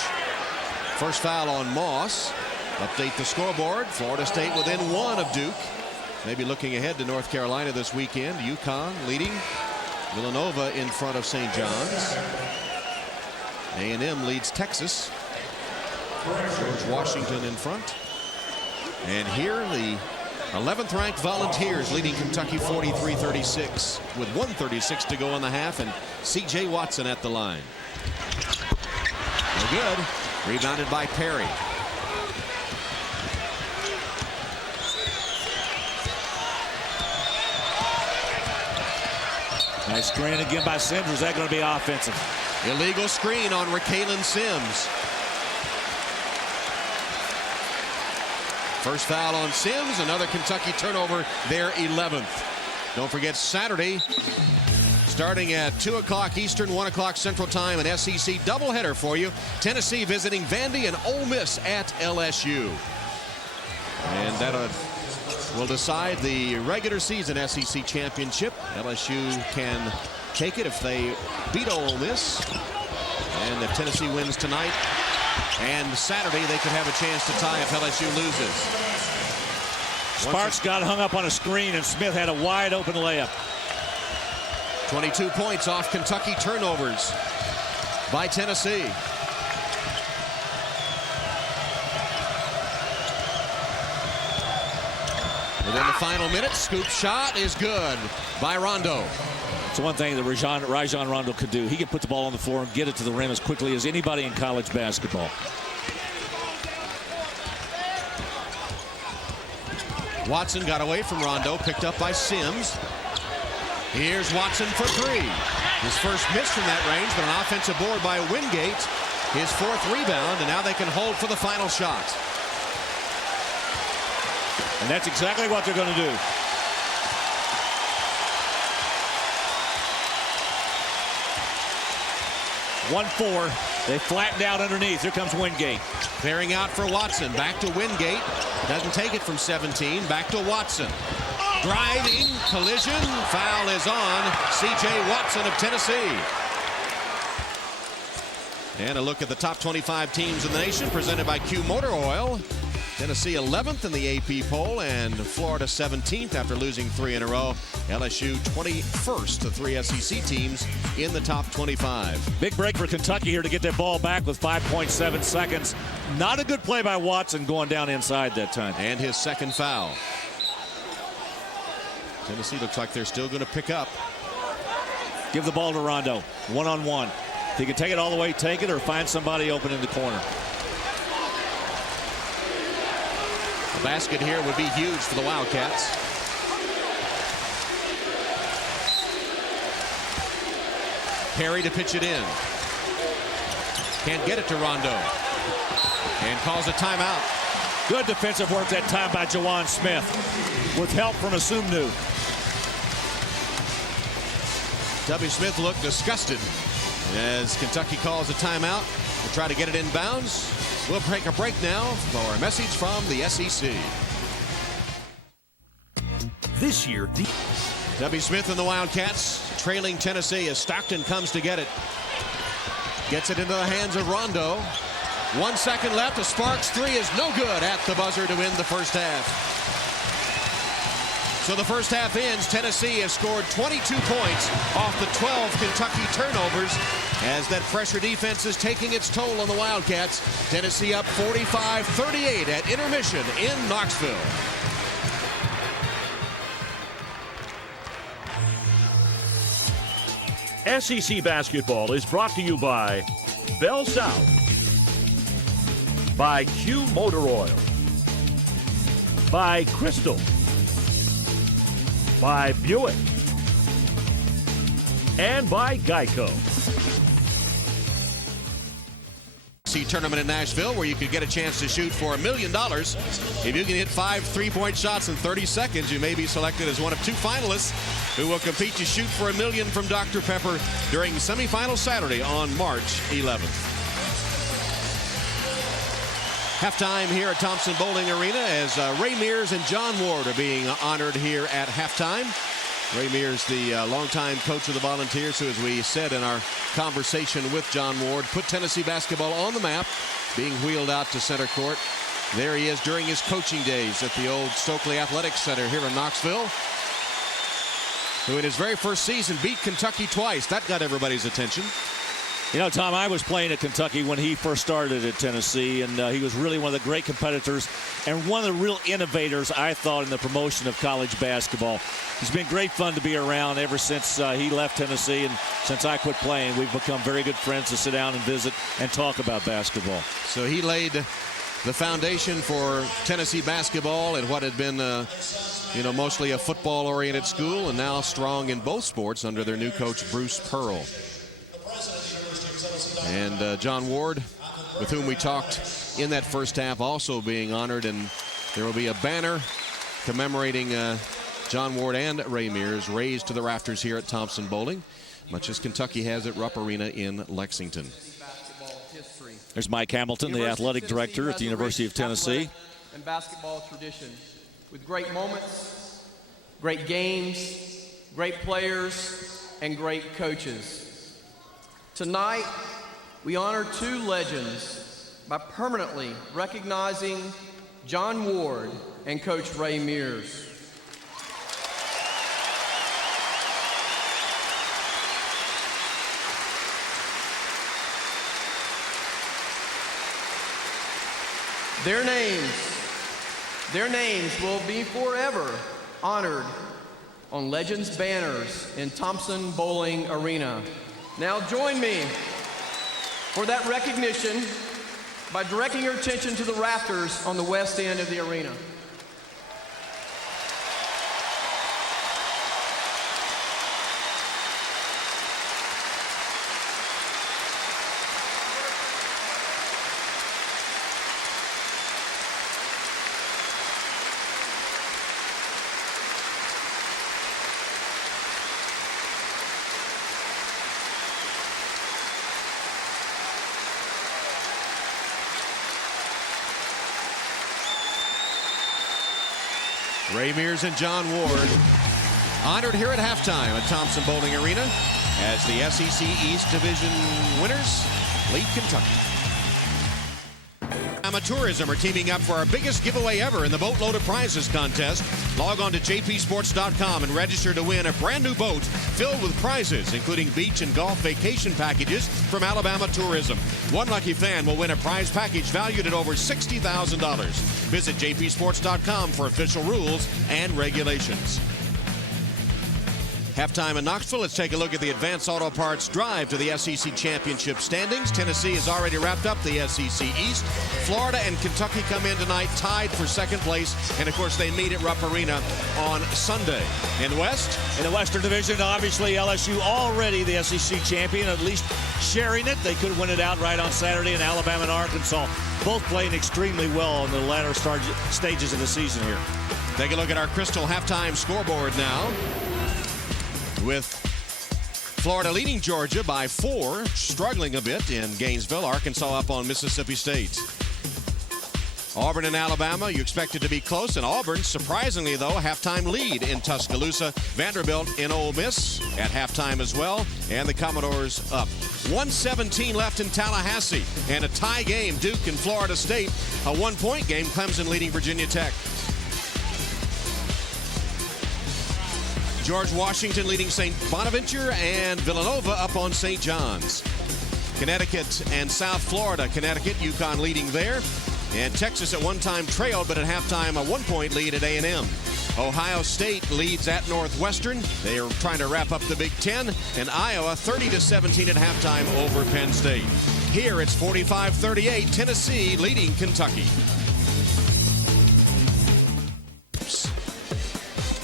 First foul on Moss. Update the scoreboard. Florida State within 1 of Duke. Maybe looking ahead to North Carolina this weekend. UConn leading. Villanova in front of St. John's. A&M leads Texas. George Washington in front. And here the 11th ranked Volunteers leading Kentucky 43-36 with 1:36 to go in the half, and C.J. Watson at the line. No good. Rebounded by Perry. Nice screen again by Sims. Is that going to be offensive? Illegal screen on Raquelin Sims. First foul on Sims. Another Kentucky turnover, their 11th. Don't forget Saturday, starting at 2 o'clock Eastern, 1 o'clock Central Time, an SEC doubleheader for you. Tennessee visiting Vandy and Ole Miss at LSU. And that will decide the regular season SEC championship. LSU can take it if they beat Ole Miss. And if Tennessee wins tonight and Saturday, they could have a chance to tie if LSU loses. Sparks got hung up on a screen, and Smith had a wide open layup. 22 points off Kentucky turnovers by Tennessee. Within the final minute, scoop shot is good by Rondo. It's one thing that Rajon Rondo could do. He can put the ball on the floor and get it to the rim as quickly as anybody in college basketball. Watson got away from Rondo, picked up by Sims. Here's Watson for three. His first miss from that range, but an offensive board by Wingate. His fourth rebound, and now they can hold for the final shot. And that's exactly what they're going to do. 1-4. They flattened out underneath. Here comes Wingate. Clearing out for Watson. Back to Wingate. Doesn't take it from 17. Back to Watson. Driving. Collision. Foul is on C.J. Watson of Tennessee. And a look at the top 25 teams in the nation presented by Q Motor Oil. Tennessee 11th in the AP poll and Florida 17th after losing 3 in a row. LSU 21st of 3 SEC teams in the top 25. Big break for Kentucky here to get their ball back with 5.7 seconds. Not a good play by Watson going down inside that time. And his second foul. Tennessee looks like they're still going to pick up. Give the ball to Rondo. One-on-one. If he can take it all the way, take it, or find somebody open in the corner. The basket here would be huge for the Wildcats. Perry to pitch it in. Can't get it to Rondo. And calls a timeout. Good defensive work that time by Jawan Smith with help from Asumnu. W. Smith looked disgusted as Kentucky calls a timeout to try to get it in bounds. We'll take a break now for a message from the SEC. This year, W. Smith and the Wildcats trailing Tennessee as Stockton comes to get it. Gets it into the hands of Rondo. 1 second left. A Sparks three is no good at the buzzer to end the first half. So the first half ends. Tennessee has scored 22 points off the 12 Kentucky turnovers as that pressure defense is taking its toll on the Wildcats. Tennessee up 45-38 at intermission in Knoxville. SEC basketball is brought to you by Bell South, by Q Motor Oil, by Crystal, by Buick, and by Geico. Tournament in Nashville where you could get a chance to shoot for $1 million. If you can hit 5 3-point shots in 30 seconds, you may be selected as one of 2 finalists who will compete to shoot for $1 million from Dr. Pepper during semifinal Saturday on March 11th. Halftime here at Thompson Bowling Arena as Ray Mears and John Ward are being honored here at halftime. Ray Mears, the longtime coach of the Volunteers, who, as we said in our conversation with John Ward, put Tennessee basketball on the map, being wheeled out to center court. There he is during his coaching days at the old Stokely Athletics Center here in Knoxville, who in his very first season beat Kentucky twice. That got everybody's attention. You know, Tom, I was playing at Kentucky when he first started at Tennessee, and he was really one of the great competitors and one of the real innovators, I thought, in the promotion of college basketball. He's been great fun to be around ever since he left Tennessee, and since I quit playing, we've become very good friends to sit down and visit and talk about basketball. So he laid the foundation for Tennessee basketball in what had been, mostly a football-oriented school, and now strong in both sports under their new coach, Bruce Pearl. And John Ward, with whom we talked in that first half, also being honored, and there will be a banner commemorating John Ward and Ray Mears raised to the rafters here at Thompson Bowling, much as Kentucky has at Rupp Arena in Lexington. There's Mike Hamilton, the athletic director at the University of Tennessee. And basketball tradition. with great moments, great games, great players, and great coaches. Tonight, we honor two legends by permanently recognizing John Ward and Coach Ray Mears. Their names will be forever honored on Legends banners in Thompson Bowling Arena. Now join me for that recognition by directing your attention to the rafters on the west end of the arena. Ray Mears and John Ward honored here at halftime at Thompson Bowling Arena as the SEC East Division winners lead Kentucky. Tourism are teaming up for our biggest giveaway ever in the Boatload of Prizes contest. Log on to jpsports.com and register to win a brand new boat filled with prizes, including beach and golf vacation packages from Alabama Tourism. One lucky fan will win a prize package valued at over $60,000. Visit jpsports.com for official rules and regulations. Halftime in Knoxville. Let's take a look at the Advanced Auto Parts drive to the SEC Championship standings. Tennessee has already wrapped up the SEC East. Florida and Kentucky come in tonight tied for second place. And, of course, they meet at Rupp Arena on Sunday. In the West? In the Western Division, obviously, LSU already the SEC champion, at least sharing it. They could win it outright on Saturday, and Alabama and Arkansas both playing extremely well in the latter stages of the season here. Take a look at our Crystal halftime scoreboard now, with Florida leading Georgia by 4, struggling a bit in Gainesville. Arkansas up on Mississippi State. Auburn and Alabama, you expect it to be close. And Auburn, surprisingly, though, a halftime lead in Tuscaloosa. Vanderbilt in Ole Miss at halftime as well. And the Commodores up. 1:17 left in Tallahassee. And a tie game, Duke and Florida State. A one-point game, Clemson leading Virginia Tech. George Washington leading St. Bonaventure, and Villanova up on St. John's. Connecticut and South Florida. Connecticut, UConn leading there. And Texas at one time trailed, but at halftime a one-point lead at A&M. Ohio State leads at Northwestern. They are trying to wrap up the Big Ten. And Iowa 30-17 at halftime over Penn State. Here it's 45-38, Tennessee leading Kentucky.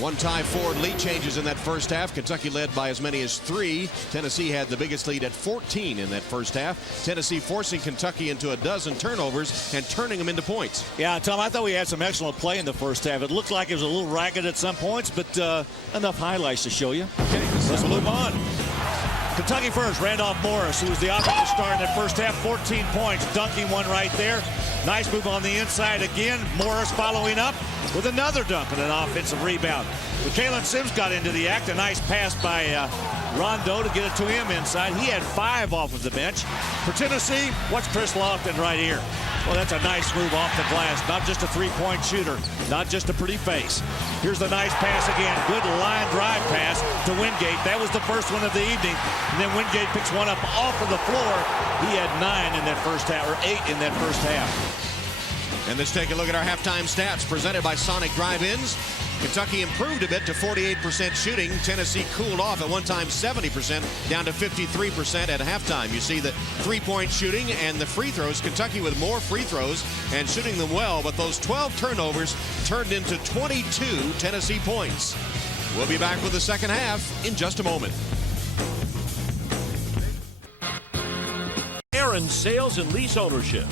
One tie forward lead changes in that first half. Kentucky led by as many as 3. Tennessee had the biggest lead at 14 in that first half. Tennessee forcing Kentucky into a dozen turnovers and turning them into points. Yeah, Tom, I thought we had some excellent play in the first half. It looked like it was a little ragged at some points, but enough highlights to show you. Okay, let's move on. Kentucky first, Randolph Morris, who was the offensive star in that first half, 14 points, dunking one right there. Nice move on the inside again. Morris following up with another dunk and an offensive rebound. But Kalen Sims got into the act. A nice pass by Rondo to get it to him inside. He had 5 off of the bench. For Tennessee, what's Chris Lofton right here? Well, that's a nice move off the glass. Not just a three-point shooter. Not just a pretty face. Here's the nice pass again. Good line drive pass to Wingate. That was the first one of the evening. And then Wingate picks one up off of the floor. He had 9 in that first half, or 8 in that first half. And let's take a look at our halftime stats presented by Sonic Drive-Ins. Kentucky improved a bit to 48% shooting. Tennessee cooled off at one time 70%, down to 53% at halftime. You see the three-point shooting and the free throws. Kentucky with more free throws and shooting them well, but those 12 turnovers turned into 22 Tennessee points. We'll be back with the second half in just a moment. Aaron's Sales and Lease Ownership.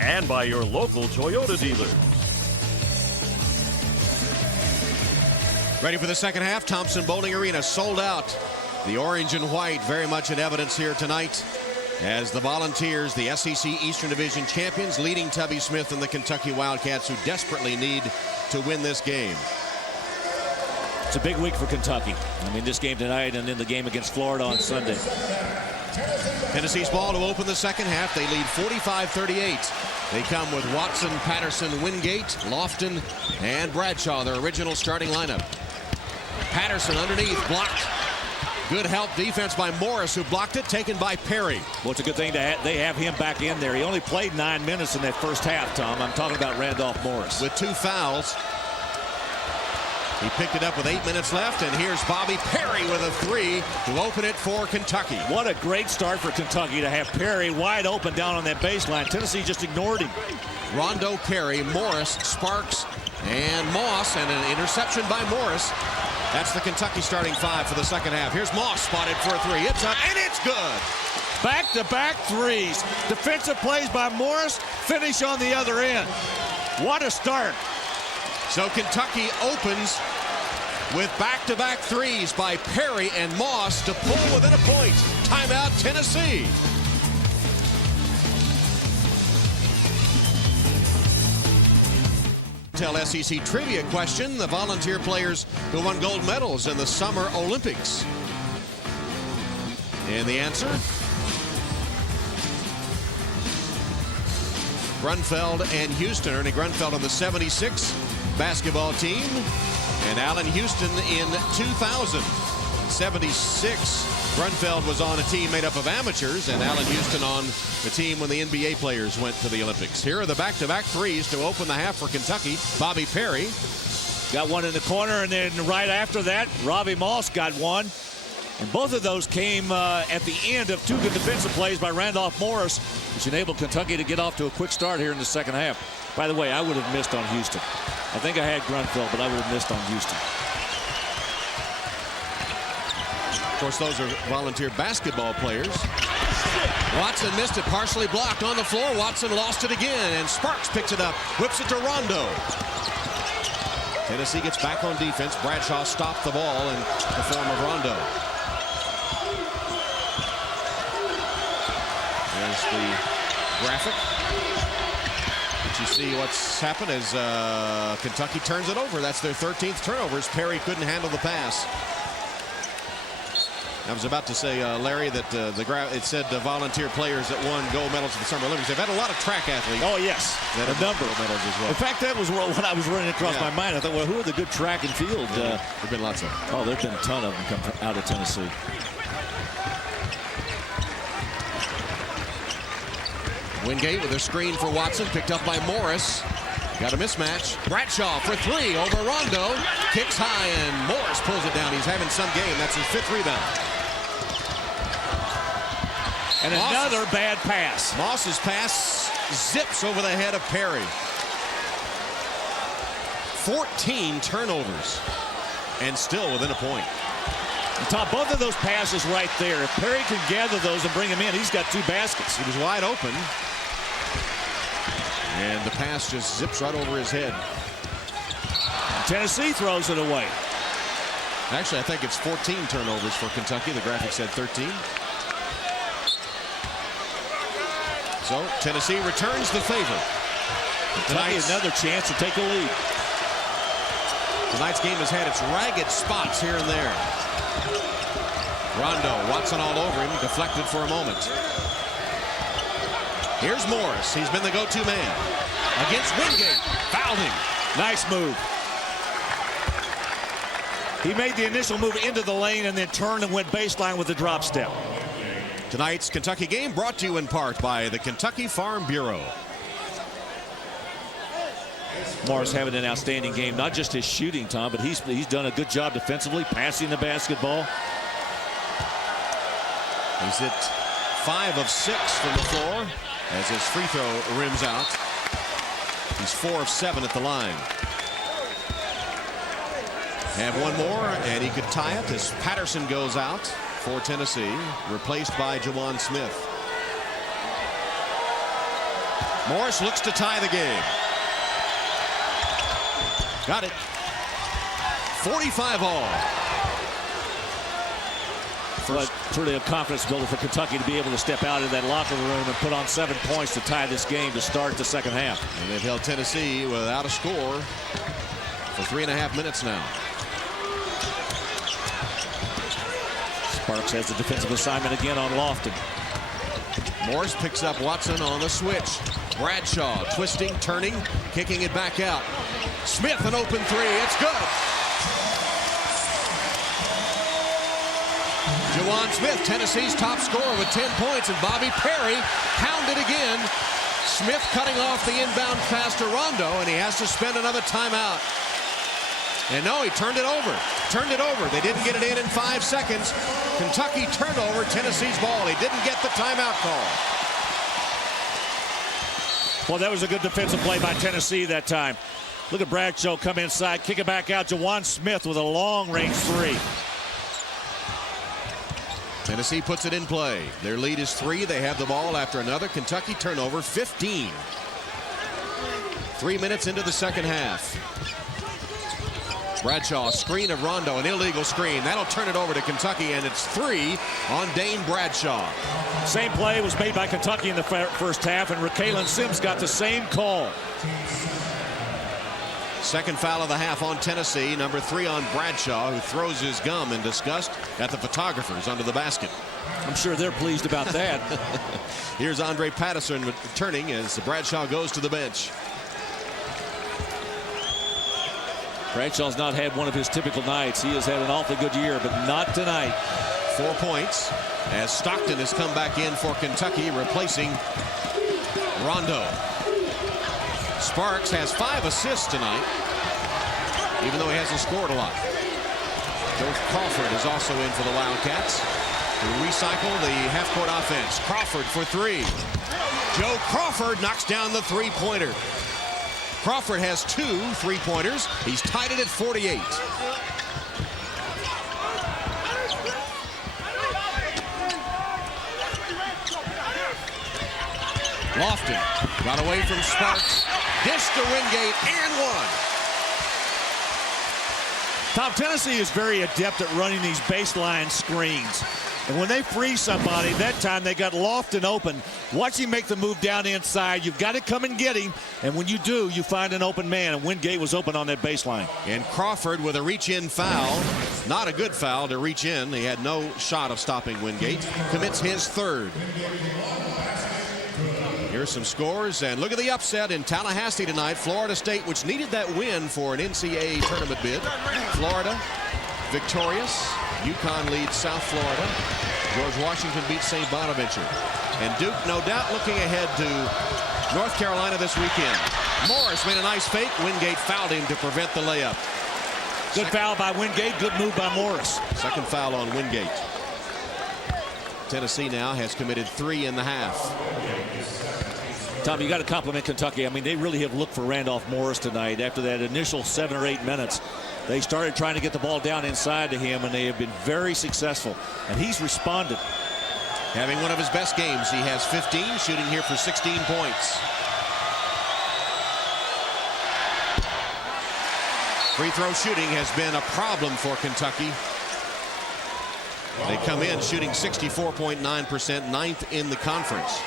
And by your local Toyota dealer. Ready for the second half. Thompson Bowling Arena sold out. The orange and white very much in evidence here tonight as the Volunteers, the SEC Eastern Division champions, leading Tubby Smith and the Kentucky Wildcats, who desperately need to win this game. It's a big week for Kentucky. I mean, this game tonight and then the game against Florida on Sunday. Tennessee's ball to open the second half. They lead 45-38. They come with Watson, Patterson, Wingate, Lofton, and Bradshaw, their original starting lineup. Patterson underneath, blocked. Good help defense by Morris, who blocked it, taken by Perry. Well, it's a good thing they have him back in there. He only played 9 minutes in that first half, Tom. I'm talking about Randolph Morris. With 2 fouls. He picked it up with 8 minutes left, and here's Bobby Perry with a 3 to open it for Kentucky. What a great start for Kentucky to have Perry wide open down on that baseline. Tennessee just ignored him. Rondo, Perry, Morris, Sparks, and Moss, and an interception by Morris. That's the Kentucky starting 5 for the second half. Here's Moss spotted for a 3. It's up, and it's good. Back-to-back threes. Defensive plays by Morris, finish on the other end. What a start. So Kentucky opens with back-to-back threes by Perry and Moss to pull within a point. Timeout, Tennessee. Tell SEC trivia question, the Volunteer players who won gold medals in the Summer Olympics. And the answer? Grunfeld and Houston. Ernie Grunfeld on the 76 basketball team, and Allen Houston in 2000. 76, Grunfeld was on a team made up of amateurs, and Allen Houston on the team when the NBA players went to the Olympics. Here are the back-to-back threes to open the half for Kentucky. Bobby Perry got one in the corner, and then right after that, Robbie Moss got one. And both of those came at the end of 2 good defensive plays by Randolph Morris, which enabled Kentucky to get off to a quick start here in the second half. By the way, I would have missed on Houston. I think I had Grunfeld, but I would have missed on Houston. Of course, those are Volunteer basketball players. Watson missed it, partially blocked on the floor. Watson lost it again, and Sparks picks it up, whips it to Rondo. Tennessee gets back on defense. Bradshaw stopped the ball in the form of Rondo. There's the graphic. But you see what's happened as Kentucky turns it over. That's their 13th turnovers. Perry couldn't handle the pass. I was about to say, Larry, that it said Volunteer players that won gold medals at the Summer Olympics. They've had a lot of track athletes. Oh, yes. That have number gold medals as well. In fact, that was what I was running across my mind. I thought, well, who are the good track and field? There have been lots of them. Oh, there have been a ton of them come out of Tennessee. Wingate with a screen for Watson, picked up by Morris. Got a mismatch. Bradshaw for 3 over Rondo. Kicks high, and Morris pulls it down. He's having some game. That's his 5th rebound. And another bad pass. Moss's pass zips over the head of Perry. 14 turnovers, and still within a point. Tom, both of those passes right there. If Perry can gather those and bring them in, he's got 2 baskets. He was wide open. And the pass just zips right over his head. Tennessee throws it away. Actually, I think it's 14 turnovers for Kentucky. The graphic said 13. So Tennessee returns the favor. Kentucky another chance to take a lead. Tonight's game has had its ragged spots here and there. Rondo, Watson all over him, deflected for a moment. Here's Morris. He's been the go-to man. Against Wingate. Fouled him. Nice move. He made the initial move into the lane and then turned and went baseline with the drop step. Tonight's Kentucky game brought to you in part by the Kentucky Farm Bureau. Morris having an outstanding game. Not just his shooting, Tom, but he's done a good job defensively, passing the basketball. He's hit 5 of 6 from the floor as his free throw rims out. He's 4 of 7 at the line. Have one more, and he could tie it as Patterson goes out for Tennessee, replaced by Jawan Smith. Morris looks to tie the game. Got it. 45 all. But truly a confidence builder for Kentucky to be able to step out of that locker room and put on 7 points to tie this game to start the second half. And they've held Tennessee without a score for 3.5 minutes now. Sparks has the defensive assignment again on Lofton. Morris picks up Watson on the switch. Bradshaw twisting, turning, kicking it back out. Smith, an open three. It's good. Juwan Smith, Tennessee's top scorer with 10 points, and Bobby Perry pounded again. Smith cutting off the inbound pass to Rondo, and he has to spend another timeout. And no, he turned it over. They didn't get it in 5 seconds. Kentucky turnover, Tennessee's ball. He didn't get the timeout call. Well, that was a good defensive play by Tennessee that time. Look at Bradshaw come inside, kick it back out. Juwan Smith with a long-range three. Tennessee puts it in play. Their lead is 3. They have the ball after another Kentucky turnover, 15. 3 minutes into the second half. Bradshaw, screen of Rondo, an illegal screen. That'll turn it over to Kentucky, and it's 3 on Dane Bradshaw. Same play was made by Kentucky in the first half, and Rakalen Sims got the same call. Second foul of the half on Tennessee. Number 3 on Bradshaw, who throws his gum in disgust at the photographers under the basket. I'm sure they're pleased about that. Here's Andre Patterson returning as Bradshaw goes to the bench. Bradshaw's not had one of his typical nights. He has had an awfully good year, but not tonight. 4 points as Stockton has come back in for Kentucky, replacing Rondo. Sparks has 5 assists tonight, even though he hasn't scored a lot. Joe Crawford is also in for the Wildcats to recycle the half-court offense. Crawford for 3. Joe Crawford knocks down the three-pointer. Crawford has 2 3-pointers. He's tied it at 48. Lofton got away from Sparks. Dish to Wingate and one. Tom, Tennessee is very adept at running these baseline screens. And when they free somebody, that time they got Lofton open. Watch him make the move down inside. You've got to come and get him. And when you do, you find an open man. And Wingate was open on that baseline. And Crawford with a reach-in foul. Not a good foul to reach in. He had no shot of stopping Wingate. Commits his 3rd. Here's some scores, and look at the upset in Tallahassee tonight. Florida State, which needed that win for an NCAA tournament bid. Florida victorious. UConn leads South Florida. George Washington beats St. Bonaventure. And Duke, no doubt, looking ahead to North Carolina this weekend. Morris made a nice fake. Wingate fouled him to prevent the layup. Good foul by Wingate. Good move by Morris. Second foul on Wingate. Tennessee now has committed 3 in the half. Tom, you got to compliment Kentucky. I mean, they really have looked for Randolph Morris tonight. After that initial 7 or 8 minutes, they started trying to get the ball down inside to him, and they have been very successful. And he's responded. Having one of his best games. He has 15, shooting here for 16 points. Free throw shooting has been a problem for Kentucky. They come in shooting 64.9%, 9th in the conference.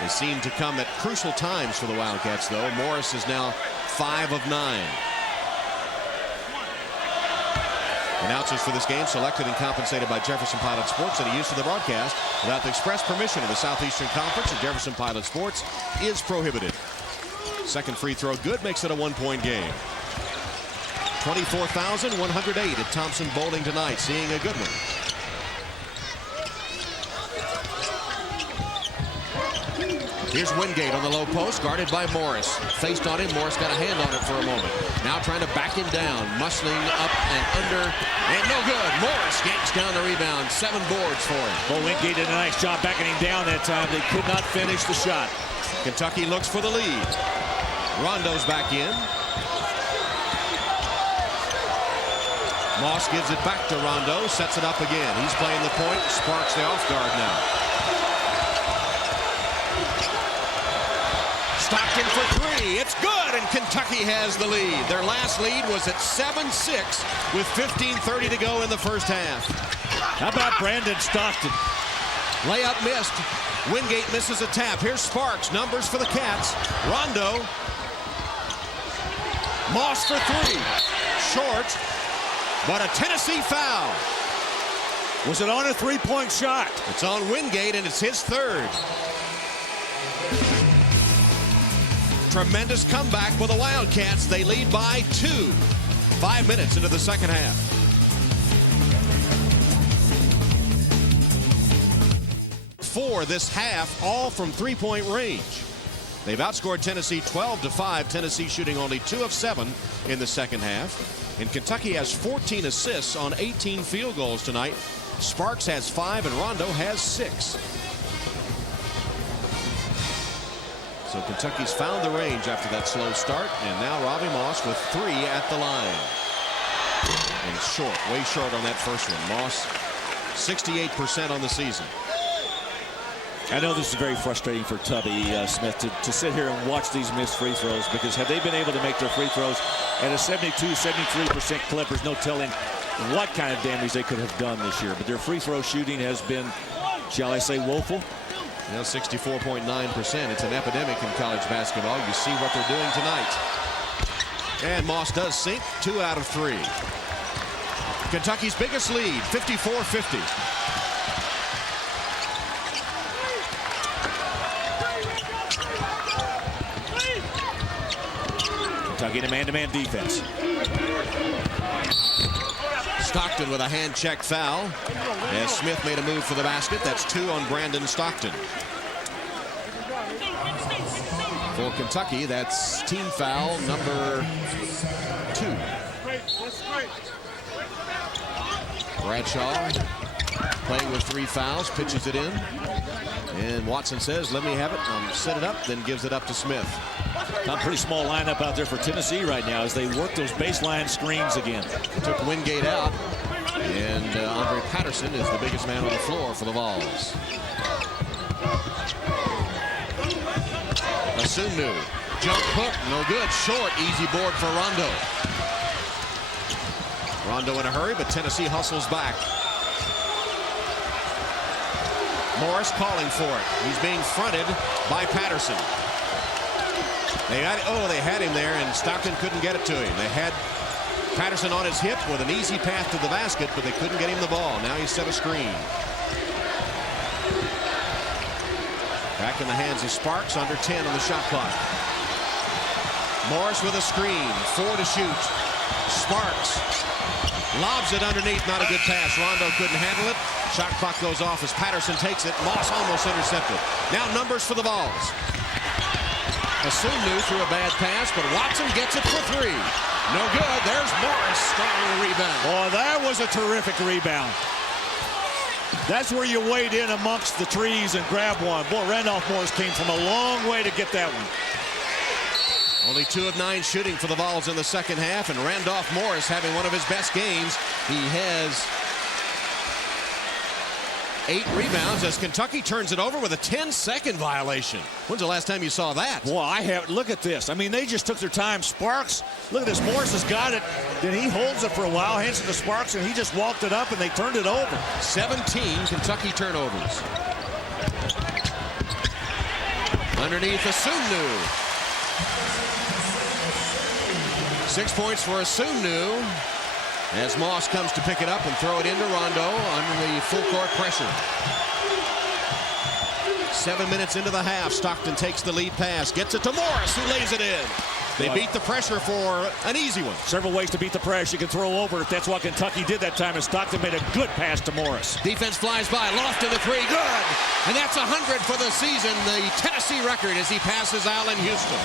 They seem to come at crucial times for the Wildcats, though. Morris is now 5 of 9. Announcers for this game selected and compensated by Jefferson Pilot Sports, and the use of the broadcast without the express permission of the Southeastern Conference and Jefferson Pilot Sports is prohibited. Second free throw good, makes it a 1-point game. 24,108 at Thompson Bowling tonight, seeing a good one. Here's Wingate on the low post, guarded by Morris. Faced on him, Morris got a hand on it for a moment. Now trying to back him down, muscling up and under, and no good. Morris yanks down the rebound, 7 boards for him. Well, Wingate did a nice job backing him down that time. They could not finish the shot. Kentucky looks for the lead. Rondo's back in. Moss gives it back to Rondo, sets it up again. He's playing the point, Sparks the off guard now. Stockton for 3. It's good, and Kentucky has the lead. Their last lead was at 7-6 with 15:30 to go in the first half. How about Brandon Stockton? Layup missed. Wingate misses a tap. Here's Sparks. Numbers for the Cats. Rondo. Moss for three. Short. But a Tennessee foul. Was it on a three-point shot? It's on Wingate, and it's his third. Tremendous comeback for the Wildcats. They lead by 2. 5 minutes into the second half. For this half, all from three-point range. They've outscored Tennessee 12-5. Tennessee shooting only 2 of 7 in the second half. And Kentucky has 14 assists on 18 field goals tonight. Sparks has 5 and Rondo has 6. So Kentucky's found the range after that slow start, and now Robbie Moss with 3 at the line. And short, way short on that first one. Moss 68% on the season. I know this is very frustrating for Tubby Smith to sit here and watch these missed free throws, because had they been able to make their free throws at a 72-73% clip, there's no telling what kind of damage they could have done this year. But their free throw shooting has been, shall I say, woeful. You know, 64.9%. It's an epidemic in college basketball. You see what they're doing tonight. And Moss does sink 2 out of 3. Kentucky's biggest lead, 54-50. Kentucky in a man-to-man defense. Stockton with a hand check foul. As Smith made a move for the basket. That's 2 on Brandon Stockton. For Kentucky, that's team foul number 2. Bradshaw playing with 3 fouls, pitches it in. And Watson says, let me have it. Set it up, then gives it up to Smith. A pretty small lineup out there for Tennessee right now as they work those baseline screens again. Took Wingate out, and Andre Patterson is the biggest man on the floor for the Vols. Asunu, jump hook, no good. Short, easy board for Rondo. Rondo in a hurry, but Tennessee hustles back. Morris calling for it. He's being fronted by Patterson. They had him there, and Stockton couldn't get it to him. They had Patterson on his hip with an easy path to the basket, but they couldn't get him the ball. Now he set a screen. Back in the hands of Sparks, under 10 on the shot clock. Morris with a screen, 4 to shoot. Sparks lobs it underneath, not a good pass. Rondo couldn't handle it. Shot clock goes off as Patterson takes it. Moss almost intercepted. Now numbers for the Vols. Asunu threw a bad pass, but Watson gets it for 3. No good. There's Morris. Strong rebound. Oh, that was a terrific rebound. That's where you wade in amongst the trees and grab one. Boy, Randolph Morris came from a long way to get that one. Only 2 of 9 shooting for the Vols in the second half, and Randolph Morris having one of his best games. He has 8 rebounds as Kentucky turns it over with a 10-second violation. When's the last time you saw that? Boy, I have. Look at this. I mean, they just took their time. Sparks, look at this. Morris has got it. Then he holds it for a while, hands it to Sparks, and he just walked it up, and they turned it over. 17 Kentucky turnovers. Underneath Asunu. 6 points for Asunu as Moss comes to pick it up and throw it into Rondo under the full court pressure. 7 minutes into the half, Stockton takes the lead pass, gets it to Morris, who lays it in. They beat the pressure for an easy one. Several ways to beat the press. You can throw over if that's what Kentucky did that time, and Stockton made a good pass to Morris. Defense flies by. Lofton the 3. Good. And that's 100 for the season. The Tennessee record as he passes Allen Houston.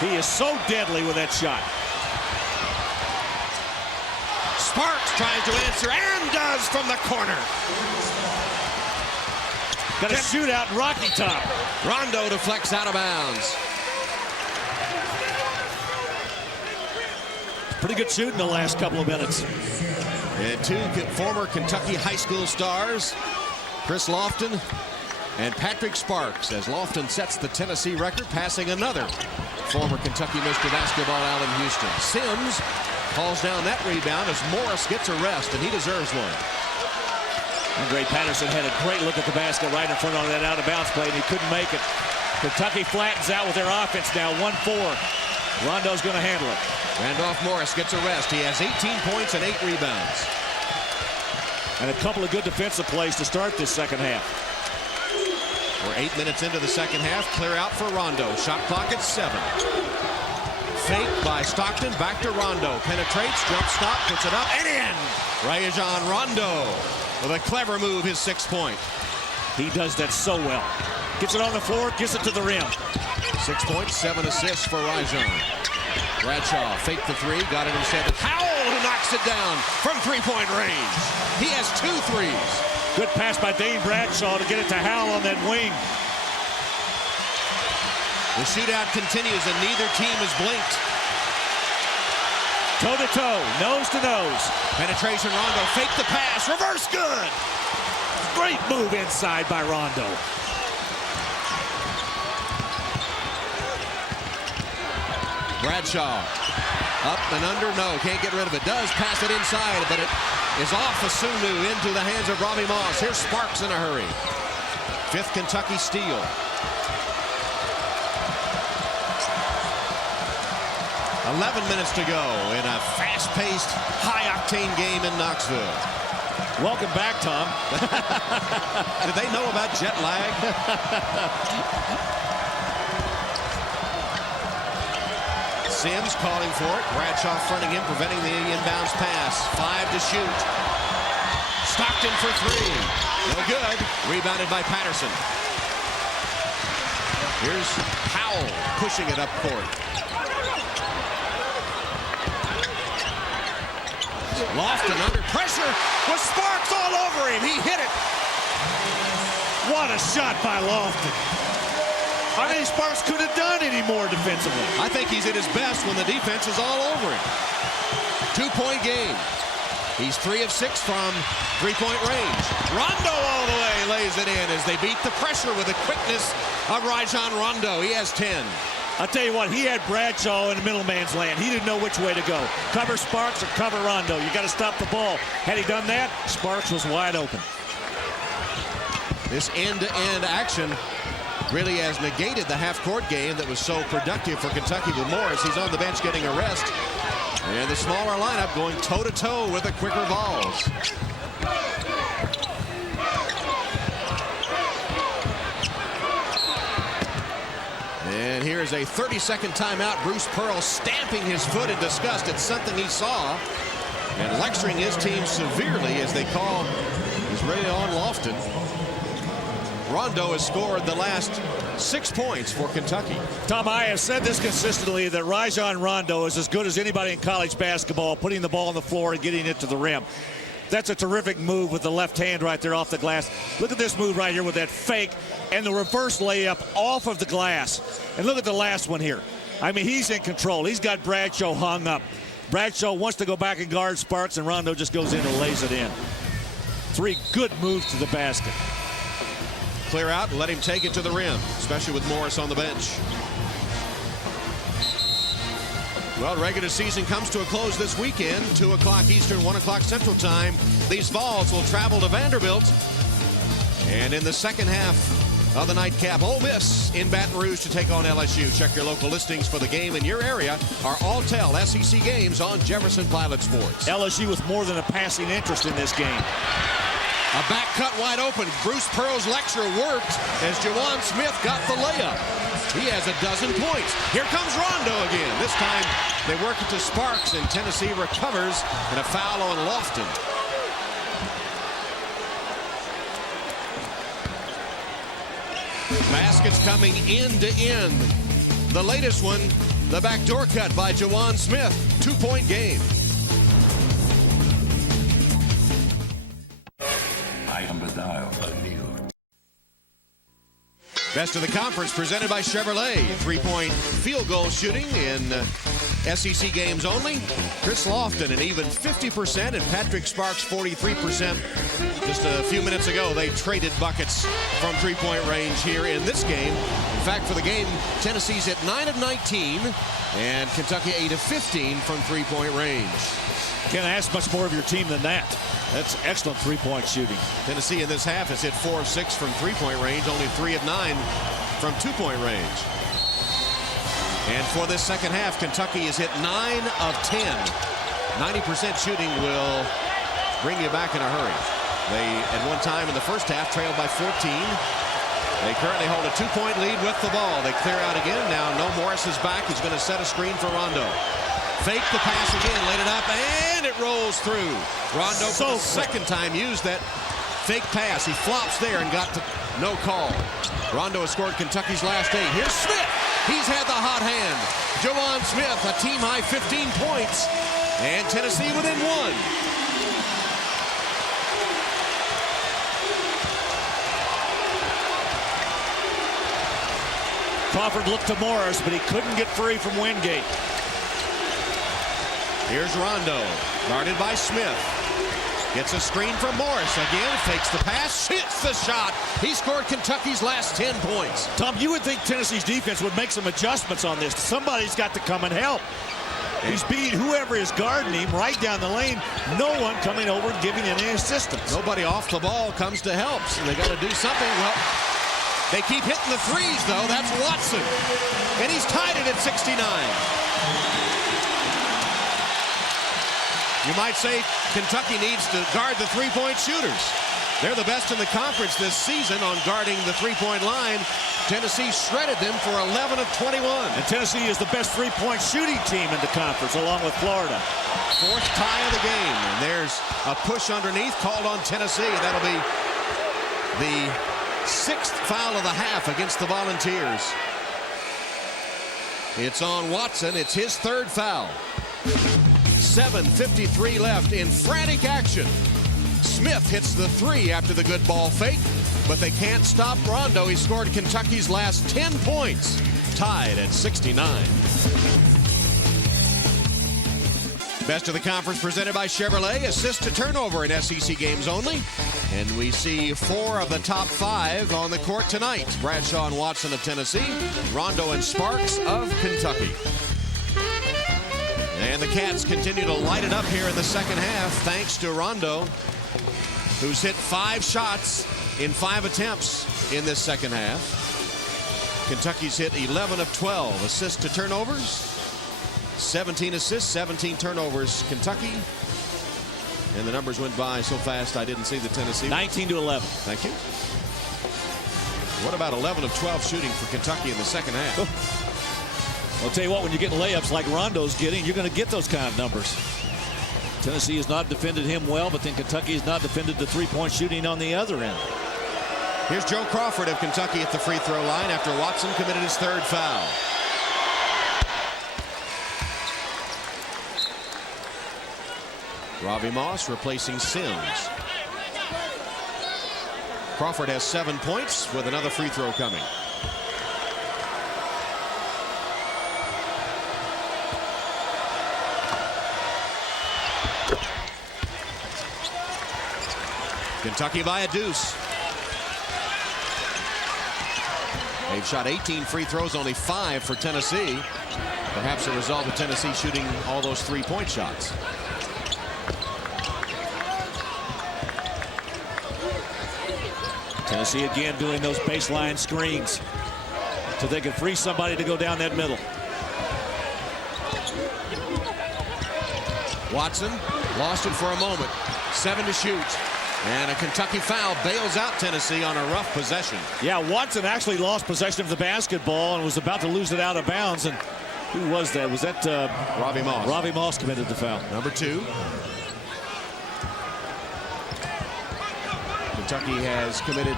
He is so deadly with that shot. Sparks tries to answer and does from the corner. Got a shootout in Rocky Top. Rondo deflects out of bounds. Pretty good shooting the last couple of minutes. And 2 former Kentucky high school stars, Chris Lofton and Patrick Sparks, as Lofton sets the Tennessee record, passing another former Kentucky Mr. Basketball, Allen Houston. Sims calls down that rebound as Morris gets a rest, and he deserves one. Andre Patterson had a great look at the basket right in front of that out-of-bounds play, and he couldn't make it. Kentucky flattens out with their offense now, 1-4. Rondo's going to handle it. Randolph Morris gets a rest. He has 18 points and 8 rebounds. And a couple of good defensive plays to start this second half. We're 8 minutes into the second half. Clear out for Rondo. Shot clock at 7. Fake by Stockton. Back to Rondo. Penetrates. Jump stop. Puts it up and in. Rajon Rondo with a clever move. His 6th point. He does that so well. Gets it on the floor. Gets it to the rim. 6 points, 7 assists for Rajon. Bradshaw faked the 3. Got it instead of Howell, who knocks it down from 3-point range. He has 2 threes. Good pass by Dane Bradshaw to get it to Howell on that wing. The shootout continues and neither team has blinked. Toe-to-toe, nose-to-nose. Penetration, Rondo, fake the pass, reverse good. Great move inside by Rondo. Bradshaw, up and under, no, can't get rid of it. Does pass it inside, but it is off Asunu into the hands of Robbie Moss. Here's Sparks in a hurry. 5th Kentucky steal. $11 minutes to go in a fast-paced, high-octane game in Knoxville. Welcome back, Tom. Did they know about jet lag? Sims calling for it. Bradshaw fronting him, preventing the inbounds pass. 5 to shoot. Stockton for 3. No good. Rebounded by Patterson. Here's Howell pushing it up court. Lofton under pressure with Sparks all over him. He hit it. What a shot by Lofton. I think Sparks could have done any more defensively. I think he's at his best when the defense is all over him. 2-point game. He's 3 of 6 from 3-point range. Rondo all the way lays it in as they beat the pressure with the quickness of Rajon Rondo. He has 10. I'll tell you what, he had Bradshaw in the middle man's land. He didn't know which way to go. Cover Sparks or cover Rondo. You got to stop the ball. Had he done that, Sparks was wide open. This end-to-end action really has negated the half-court game that was so productive for Kentucky with Morris. He's on the bench getting a rest. And the smaller lineup going toe-to-toe with the quicker balls. And here is a 30-second timeout. Bruce Pearl stamping his foot in disgust at something he saw and lecturing his team severely as they call Rajon Lofton. Rondo has scored the last 6 points for Kentucky. Tom, I have said this consistently that Rajon Rondo is as good as anybody in college basketball, putting the ball on the floor and getting it to the rim. That's a terrific move with the left hand right there off the glass. Look at this move right here with that fake and the reverse layup off of the glass. And look at the last one here. I mean, he's in control. He's got Bradshaw hung up. Bradshaw wants to go back and guard Sparks, and Rondo just goes in and lays it in. 3 good moves to the basket. Clear out and let him take it to the rim, especially with Morris on the bench. Well, regular season comes to a close this weekend. 2 o'clock Eastern, 1 o'clock Central Time. These Vols will travel to Vanderbilt. And in the second half of the nightcap, Ole Miss in Baton Rouge to take on LSU. Check your local listings for the game in your area. Our all-tell SEC games on Jefferson Pilot Sports. LSU with more than a passing interest in this game. A back cut wide open. Bruce Pearl's lecture worked as Juwan Smith got the layup. He has 12 points. Here comes Rondo again. This time they work it to Sparks, and Tennessee recovers, and a foul on Lofton. Baskets coming end to end. The latest one, the backdoor cut by Juwan Smith. 2-point game. Best of the conference presented by Chevrolet. 3-point field goal shooting in SEC games only, Chris Lofton an even 50%, and Patrick Sparks 43%. Just a few minutes ago, they traded buckets from three-point range here in this game. In fact, for the game, Tennessee's at 9 of 19, and Kentucky 8 of 15 from three-point range. Can't ask much more of your team than that. That's excellent three-point shooting. Tennessee in this half has hit 4 of 6 from three-point range, only 3 of 9 from two-point range. And for this second half, Kentucky has hit 9 of 10. 90% shooting will bring you back in a hurry. They, at one time in the first half, trailed by 14. They currently hold a 2-point lead with the ball. They clear out again. Now, No Morris is back. He's going to set a screen for Rondo. Fake the pass again, laid it up, and it rolls through. Rondo, for the second time, used that fake pass. He flops there and got to no call. Rondo has scored Kentucky's last 8. Here's Smith. He's had the hot hand. Jawan Smith, a team-high 15 points, and Tennessee within 1. Crawford looked to Morris, but he couldn't get free from Wingate. Here's Rondo, guarded by Smith. Gets a screen from Morris again, fakes the pass, hits the shot. He scored Kentucky's last 10 points. Tom, you would think Tennessee's defense would make some adjustments on this. Somebody's got to come and help. He's beating whoever is guarding him right down the lane. No one coming over and giving any assistance. Nobody off the ball comes to help, so they got to do something. Well, they keep hitting the threes, though. That's Watson. And he's tied it at 69. You might say Kentucky needs to guard the three-point shooters. They're the best in the conference this season on guarding the three-point line. Tennessee shredded them for 11 of 21. And Tennessee is the best three-point shooting team in the conference, along with Florida. 4th tie of the game. And there's a push underneath called on Tennessee. And that'll be the 6th foul of the half against the Volunteers. It's on Watson. It's his 3rd foul. 7:53 left in frantic action. Smith hits the 3 after the good ball fake, but they can't stop Rondo. He scored Kentucky's last 10 points, tied at 69. Best of the conference presented by Chevrolet. Assist to turnover in SEC games only. And we see 4 of the top 5 on the court tonight. Bradshaw and Watson of Tennessee, Rondo and Sparks of Kentucky. And the Cats continue to light it up here in the second half, thanks to Rondo, who's hit 5 shots in 5 attempts in this second half. Kentucky's hit 11 of 12 assists to turnovers. 17 assists, 17 turnovers, Kentucky. And the numbers went by so fast I didn't see the Tennessee. 19 to 11. Thank you. What about 11 of 12 shooting for Kentucky in the second half? I'll tell you what, when you're getting layups like Rondo's getting, you're going to get those kind of numbers. Tennessee has not defended him well, but then Kentucky has not defended the three-point shooting on the other end. Here's Joe Crawford of Kentucky at the free throw line after Watson committed his 3rd foul. Robbie Moss replacing Sims. Crawford has 7 points with another free throw coming. Kentucky by a deuce. They've shot 18 free throws, only 5 for Tennessee. Perhaps a result of Tennessee shooting all those three-point shots. Tennessee again doing those baseline screens so they can free somebody to go down that middle. Watson lost it for a moment. 7 to shoot. And a Kentucky foul bails out Tennessee on a rough possession. Yeah, Watson actually lost possession of the basketball and was about to lose it out of bounds. And who was that? Was that Robbie Moss? Robbie Moss committed the foul. Number 2. Kentucky has committed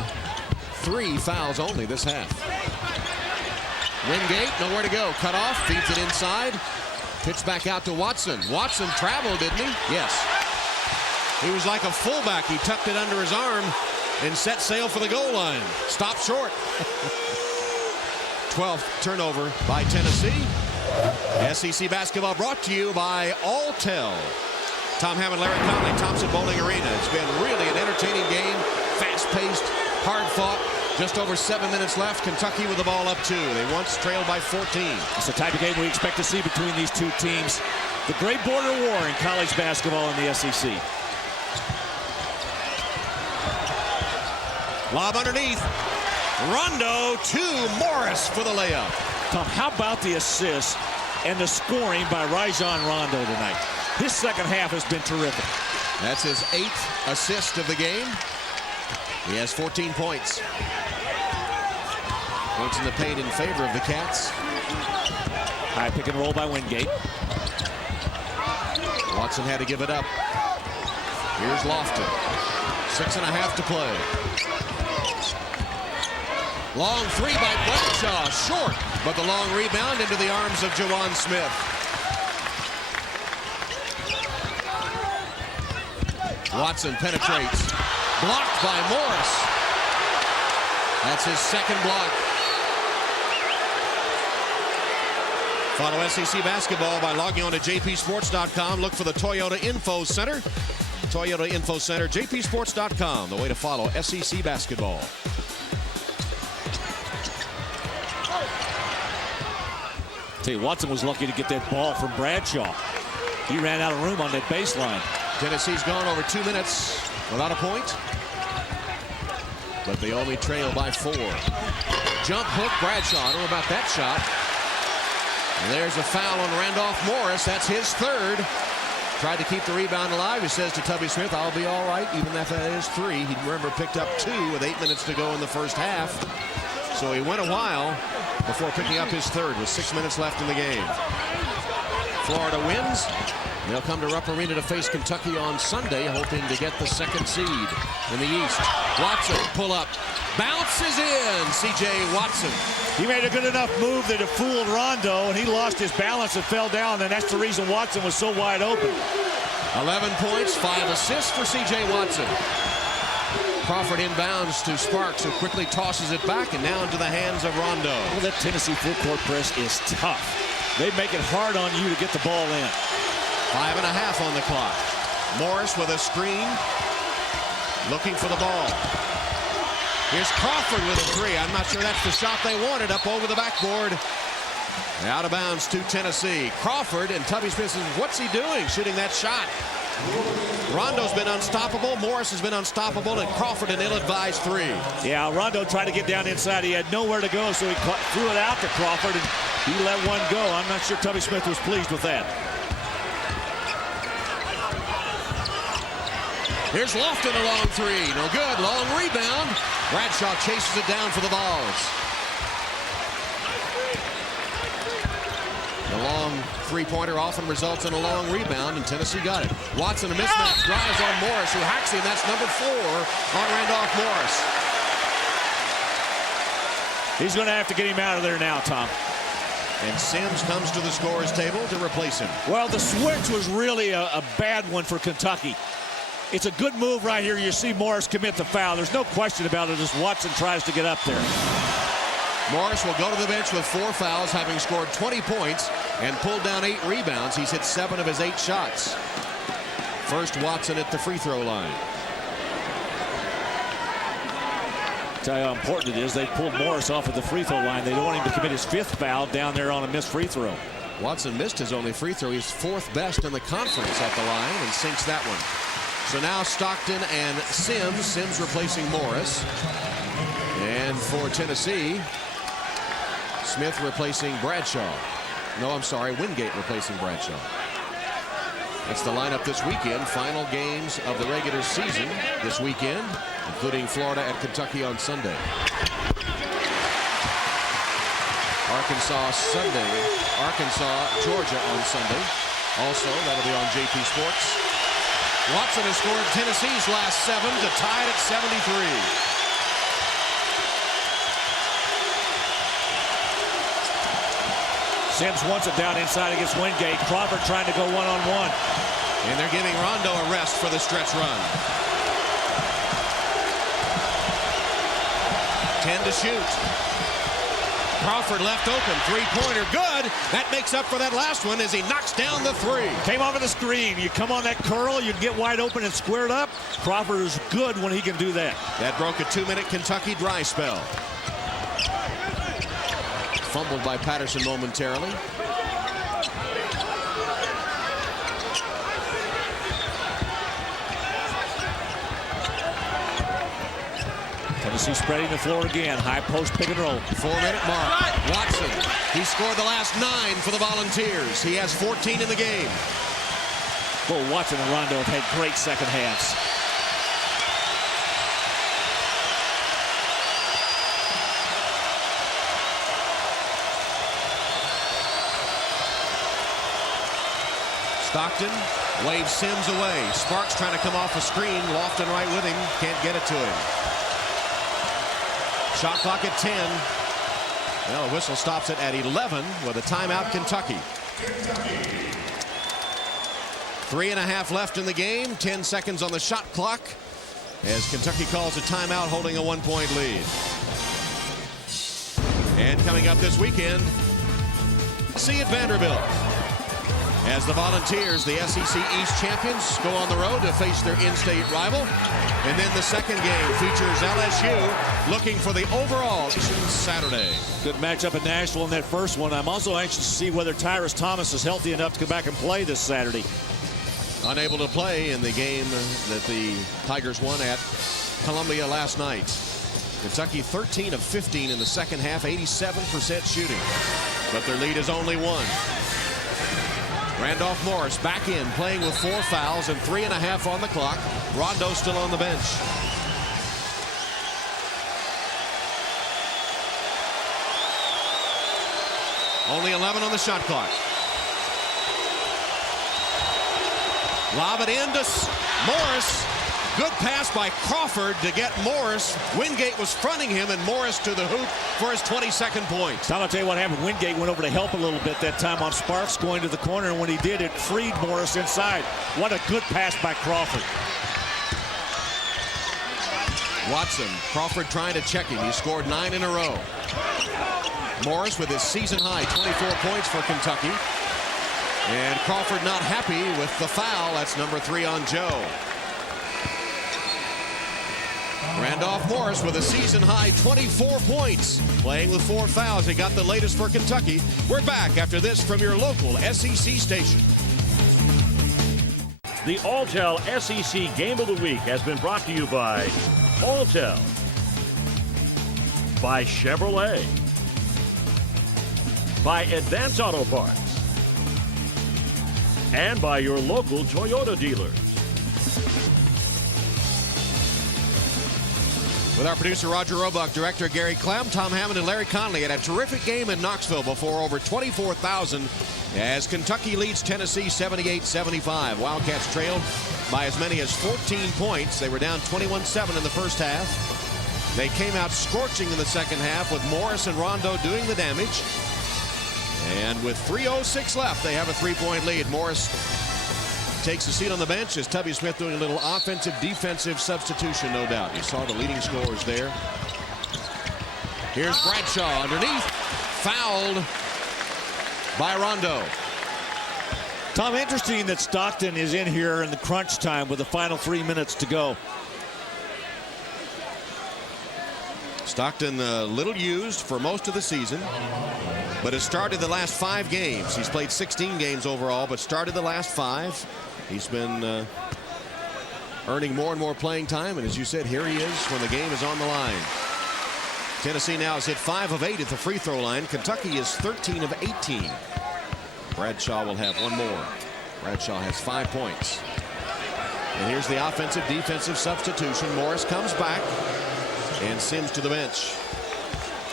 3 fouls only this half. Wingate, nowhere to go. Cut off, feeds it inside. Pitch back out to Watson. Watson traveled, didn't he? Yes. He was like a fullback. He tucked it under his arm and set sail for the goal line. Stopped short. 12th turnover by Tennessee. SEC basketball brought to you by Alltel. Tom Hammond, Larry Conley, Thompson Bowling Arena. It's been really an entertaining game, fast-paced, hard-fought. Just over 7 minutes left. Kentucky with the ball up 2. They once trailed by 14. It's the type of game we expect to see between these two teams. The great border war in college basketball in the SEC. Lob underneath. Rondo to Morris for the layup. Tom, how about the assists and the scoring by Rajon Rondo tonight? His second half has been terrific. That's his 8th assist of the game. He has 14 points. Points in the paint in favor of the Cats. High pick and roll by Wingate. Watson had to give it up. Here's Lofton. 6.5 to play. Long 3 by Bradshaw. Short, but the long rebound into the arms of Jawan Smith. Watson penetrates. Blocked by Morris. That's his second block. Follow SEC basketball by logging on to jpsports.com. Look for the Toyota Info Center. Toyota Info Center, jpsports.com. The way to follow SEC basketball. Tell you, Watson was lucky to get that ball from Bradshaw. He ran out of room on that baseline. Tennessee's gone over 2 minutes without a point, but they only trail by 4. Jump hook, Bradshaw. I don't know about that shot. And there's a foul on Randolph Morris. That's his 3rd. Tried to keep the rebound alive. He says to Tubby Smith, "I'll be all right, even if that is 3. He, remember, picked up 2 with 8 minutes to go in the first half. So he went a while before picking up his 3rd with 6 minutes left in the game. Florida wins. They'll come to Rupp Arena to face Kentucky on Sunday, hoping to get the 2nd seed in the East. Watson, pull up. Bounces in. C.J. Watson. He made a good enough move that it fooled Rondo, and he lost his balance and fell down, and that's the reason Watson was so wide open. 11 points, 5 assists for C.J. Watson. Crawford inbounds to Sparks, who quickly tosses it back, and now into the hands of Rondo. Well, that Tennessee full-court press is tough. They make it hard on you to get the ball in. 5.5 on the clock. Morris with a screen, looking for the ball. Here's Crawford with a 3. I'm not sure that's the shot they wanted. Up over the backboard. Out of bounds to Tennessee. Crawford, and Tubby Smith says, what's he doing shooting that shot? Rondo's been unstoppable. Morris has been unstoppable, and Crawford an ill-advised 3. Yeah, Rondo tried to get down inside. He had nowhere to go, so he threw it out to Crawford, and he let one go. I'm not sure Tubby Smith was pleased with that. Here's Lofton, a long 3. No good. Long rebound. Bradshaw chases it down for the Vols. The long three-pointer often results in a long rebound, and Tennessee got it. Watson, a mismatch, drives on Morris, who hacks him. That's number 4 on Randolph Morris. He's going to have to get him out of there now, Tom. And Sims comes to the scorer's table to replace him. Well, the switch was really a bad one for Kentucky. It's a good move right here. You see Morris commit the foul. There's no question about it as Watson tries to get up there. Morris will go to the bench with 4 fouls, having scored 20 points and pulled down 8 rebounds. He's hit 7 of his 8 shots. First, Watson at the free throw line. Tell you how important it is. They pulled Morris off at the free throw line. They don't want him to commit his 5th foul down there on a missed free throw. Watson missed his only free throw. He's 4th best in the conference at the line and sinks that one. So now Stockton and Sims. Sims replacing Morris. And for Tennessee, Smith replacing Bradshaw. No, I'm sorry, Wingate replacing Bradshaw. That's the lineup this weekend. Final games of the regular season this weekend, including Florida at Kentucky on Sunday. Arkansas Sunday. Arkansas, Georgia on Sunday. Also, that'll be on JP Sports. Watson has scored Tennessee's last 7 to tie it at 73. Sims wants it down inside against Wingate. Crawford trying to go one-on-one. And they're giving Rondo a rest for the stretch run. 10 to shoot. Crawford left open, three-pointer, good. That makes up for that last one as he knocks down the three. Came over the screen. You come on that curl, you get wide open and squared up. Crawford is good when he can do that. That broke a 2-minute Kentucky dry spell. Fumbled by Patterson momentarily. Tennessee spreading the floor again. High post pick and roll. 4-minute mark. Watson. He scored the last 9 for the Volunteers. He has 14 in the game. Well, Watson and Rondo have had great second halves. Stockton waves Sims away. Sparks trying to come off a screen. Lofton right with him. Can't get it to him. Shot clock at 10. Well, the whistle stops it at 11 with a timeout, Kentucky. 3.5 left in the game. 10 seconds on the shot clock as Kentucky calls a timeout, holding a 1-point lead. And coming up this weekend, see at Vanderbilt, as the Volunteers, the SEC East champions, go on the road to face their in-state rival. And then the second game features LSU looking for the overall Saturday. Good matchup in Nashville in that first one. I'm also anxious to see whether Tyrus Thomas is healthy enough to come back and play this Saturday. Unable to play in the game that the Tigers won at Columbia last night. Kentucky 13 of 15 in the second half, 87% shooting. But their lead is only 1. Randolph Morris back in, playing with 4 fouls and 3.5 on the clock. Rondo still on the bench. Only 11 on the shot clock. Lob it in to Morris. Good pass by Crawford to get Morris. Wingate was fronting him, and Morris to the hoop for his 22nd point. Tom, I'll tell you what happened. Wingate went over to help a little bit that time on Sparks going to the corner, and when he did, it freed Morris inside. What a good pass by Crawford. Watson, Crawford trying to check him. He scored 9 in a row. Morris with his season high 24 points for Kentucky. And Crawford not happy with the foul. That's number 3 on Joe. Randolph Morris with a season high 24 points. Playing with 4 fouls. He got the latest for Kentucky. We're back after this from your local SEC station. The Alltel SEC Game of the Week has been brought to you by Alltel, by Chevrolet, by Advance Auto Parts, and by your local Toyota dealers. With our producer Roger Roebuck, director Gary Clem, Tom Hammond, and Larry Conley had a terrific game in Knoxville before over 24,000 as Kentucky leads Tennessee 78-75. Wildcats trailed by as many as 14 points. They were down 21-7 in the first half. They came out scorching in the second half with Morris and Rondo doing the damage. And with 3:06 left, they have a 3-point lead. Morris takes a seat on the bench as Tubby Smith doing a little offensive defensive substitution, no doubt. You saw the leading scorers there. Here's Bradshaw underneath, fouled by Rondo. Tom, interesting that Stockton is in here in the crunch time with the final 3 minutes to go. Stockton little used for most of the season, but has started the last 5 games. He's played 16 games overall, but started the last 5. He's been earning more and more playing time, and as you said, here he is when the game is on the line. Tennessee now has hit 5 of 8 at the free throw line. Kentucky is 13 of 18. Bradshaw will have one more. Bradshaw has 5 points. And here's the offensive defensive substitution. Morris comes back and Sims to the bench.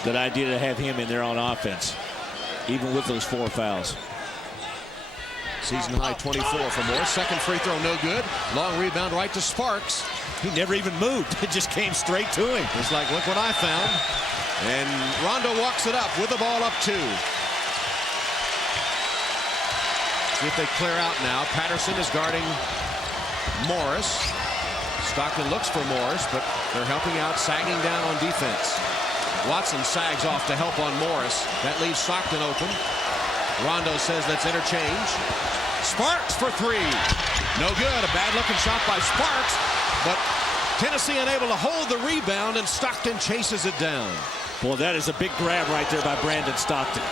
Good idea to have him in there on offense, even with those 4 fouls. Season high 24 for Morris. Second free throw no good. Long rebound right to Sparks. He never even moved. It just came straight to him. It's like, look what I found. And Rondo walks it up with the ball up 2. See if they clear out now. Patterson is guarding Morris. Stockton looks for Morris, but they're helping out, sagging down on defense. Watson sags off to help on Morris. That leaves Stockton open. Rondo says that's interchange. Sparks for three. No good. A bad-looking shot by Sparks, but Tennessee unable to hold the rebound, and Stockton chases it down. Boy, that is a big grab right there by Brandon Stockton.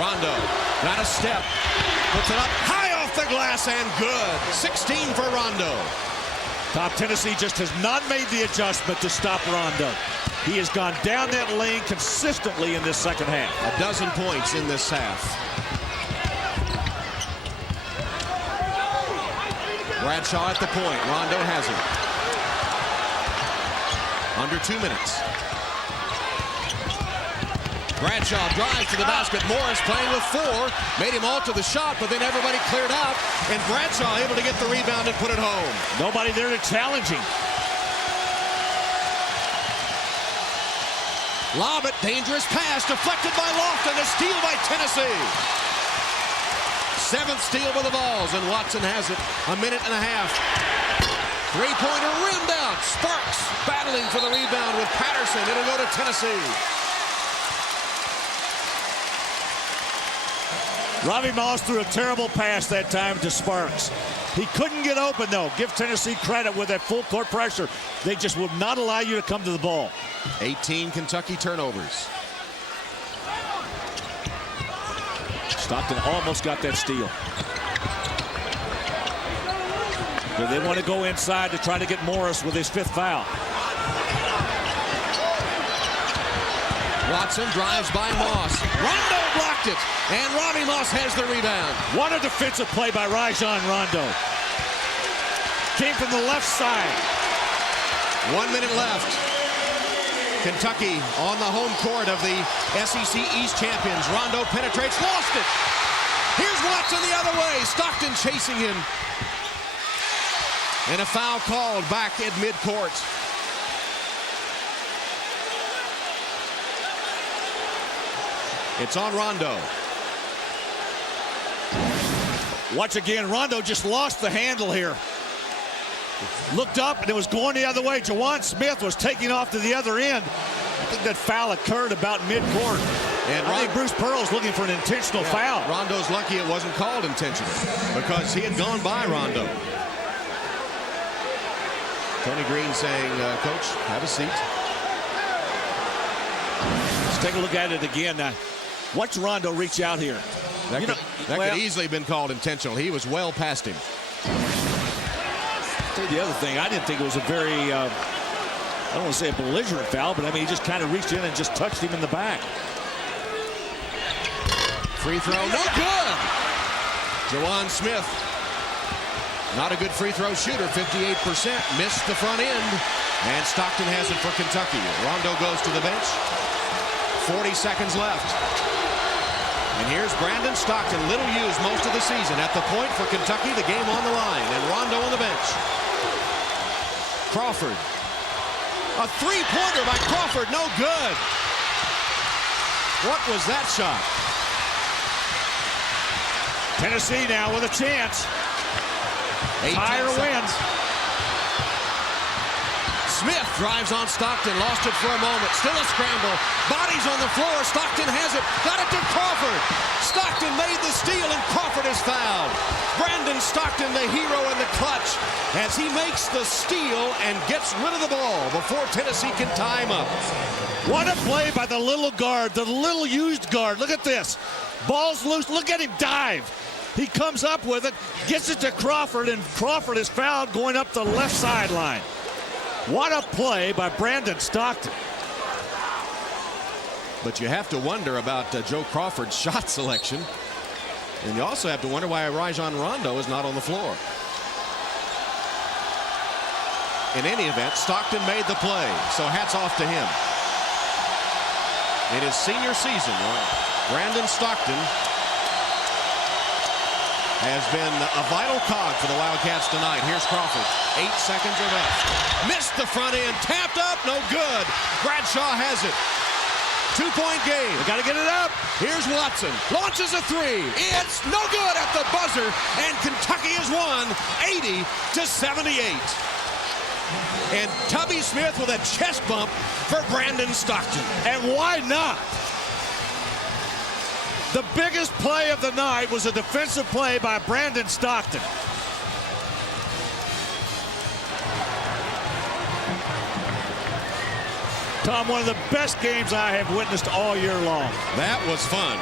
Rondo got a step. Puts it up high off the glass and good. 16 for Rondo. Top Tennessee just has not made the adjustment to stop Rondo. He has gone down that lane consistently in this second half. A dozen points in this half. Bradshaw at the point. Rondo has it. Under 2 minutes. Bradshaw drives to the basket. Morris playing with 4. Made him alter the shot, but then everybody cleared out. And Bradshaw able to get the rebound and put it home. Nobody there to challenge him. Lob it. Dangerous pass. Deflected by Lofton. A steal by Tennessee. 7th steal with the Vols, and Watson has it. A minute and a half. Three-pointer rimmed out. Sparks battling for the rebound with Patterson. It'll go to Tennessee. Robbie Moss threw a terrible pass that time to Sparks. He couldn't get open, though. Give Tennessee credit with that full court pressure. They just would not allow you to come to the ball. 18 Kentucky turnovers. Stockton almost got that steal. But they want to go inside to try to get Morris with his 5th foul. Watson drives by Moss. Rondo blocked it, and Robbie Moss has the rebound. What a defensive play by Rajon Rondo. Came from the left side. 1 minute left. Kentucky on the home court of the SEC East champions. Rondo penetrates, lost it. Here's Watson the other way. Stockton chasing him. And a foul called back at midcourt. It's on Rondo. Once again, Rondo just lost the handle here. Looked up and it was going the other way. Jawan Smith was taking off to the other end. I think that foul occurred about midcourt. And I think Bruce Pearl's looking for an intentional foul. Rondo's lucky it wasn't called intentional because he had gone by Rondo. Tony Green saying, Coach, have a seat. Let's take a look at it again. Watch Rondo reach out here. That could easily have been called intentional. He was well past him. The other thing, I didn't think it was a very, I don't want to say a belligerent foul, but I mean, he just kind of reached in and just touched him in the back. Free throw, no good. Jawan Smith, not a good free throw shooter, 58%, missed the front end, and Stockton has it for Kentucky. Rondo goes to the bench. 40 seconds left. And here's Brandon Stockton, little used most of the season. At the point for Kentucky, the game on the line, and Rondo on the bench. Crawford. A three-pointer by Crawford, no good. What was that shot? Tennessee now with a chance. Tire wins. Smith drives on Stockton, lost it for a moment. Still a scramble. Bodies on the floor. Stockton has it. Got it to Crawford. Stockton made the steal, and Crawford is fouled. Brandon Stockton, the hero in the clutch, as he makes the steal and gets rid of the ball before Tennessee can tie him up. What a play by the little guard, the little used guard. Look at this. Ball's loose. Look at him dive. He comes up with it, gets it to Crawford, and Crawford is fouled going up the left sideline. What a play by Brandon Stockton. But you have to wonder about Joe Crawford's shot selection. And you also have to wonder why Rajon Rondo is not on the floor. In any event, Stockton made the play, so hats off to him. In his senior season, Brandon Stockton has been a vital cog for the Wildcats tonight. Here's Crawford. 8 seconds are left. Missed the front end. Tapped up. No good. Bradshaw has it. 2-point game. They got to get it up. Here's Watson. Launches a three. It's no good at the buzzer. And Kentucky has won 80-78. And Tubby Smith with a chest bump for Brandon Stockton. And why not? The biggest play of the night was a defensive play by Brandon Stockton. Tom, one of the best games I have witnessed all year long. That was fun.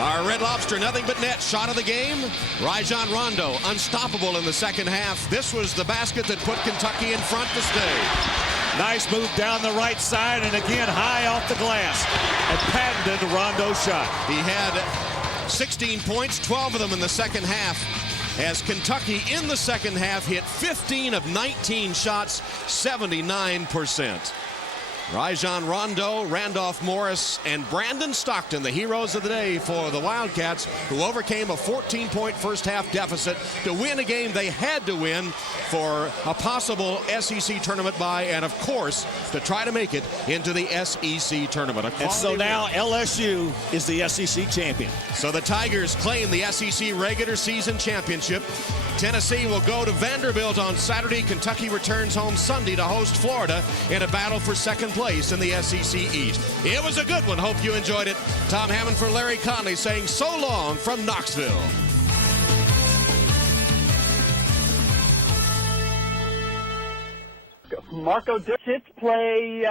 Our Red Lobster nothing but net shot of the game. Rajon Rondo unstoppable in the second half. This was the basket that put Kentucky in front to stay. Nice move down the right side, and again high off the glass. A patented Rondo shot. He had 16 points, 12 of them in the second half, as Kentucky in the second half hit 15 of 19 shots, 79%. Rajon Rondo, Randolph Morris, and Brandon Stockton, the heroes of the day for the Wildcats, who overcame a 14-point first-half deficit to win a game they had to win for a possible SEC tournament bye, and, of course, to try to make it into the SEC tournament. And so now LSU is the SEC champion. So the Tigers claim the SEC regular season championship. Tennessee will go to Vanderbilt on Saturday. Kentucky returns home Sunday to host Florida in a battle for second place in the SEC East. It was a good one. Hope you enjoyed it. Tom Hammond for Larry Conley saying so long from Knoxville. Marco Dixit play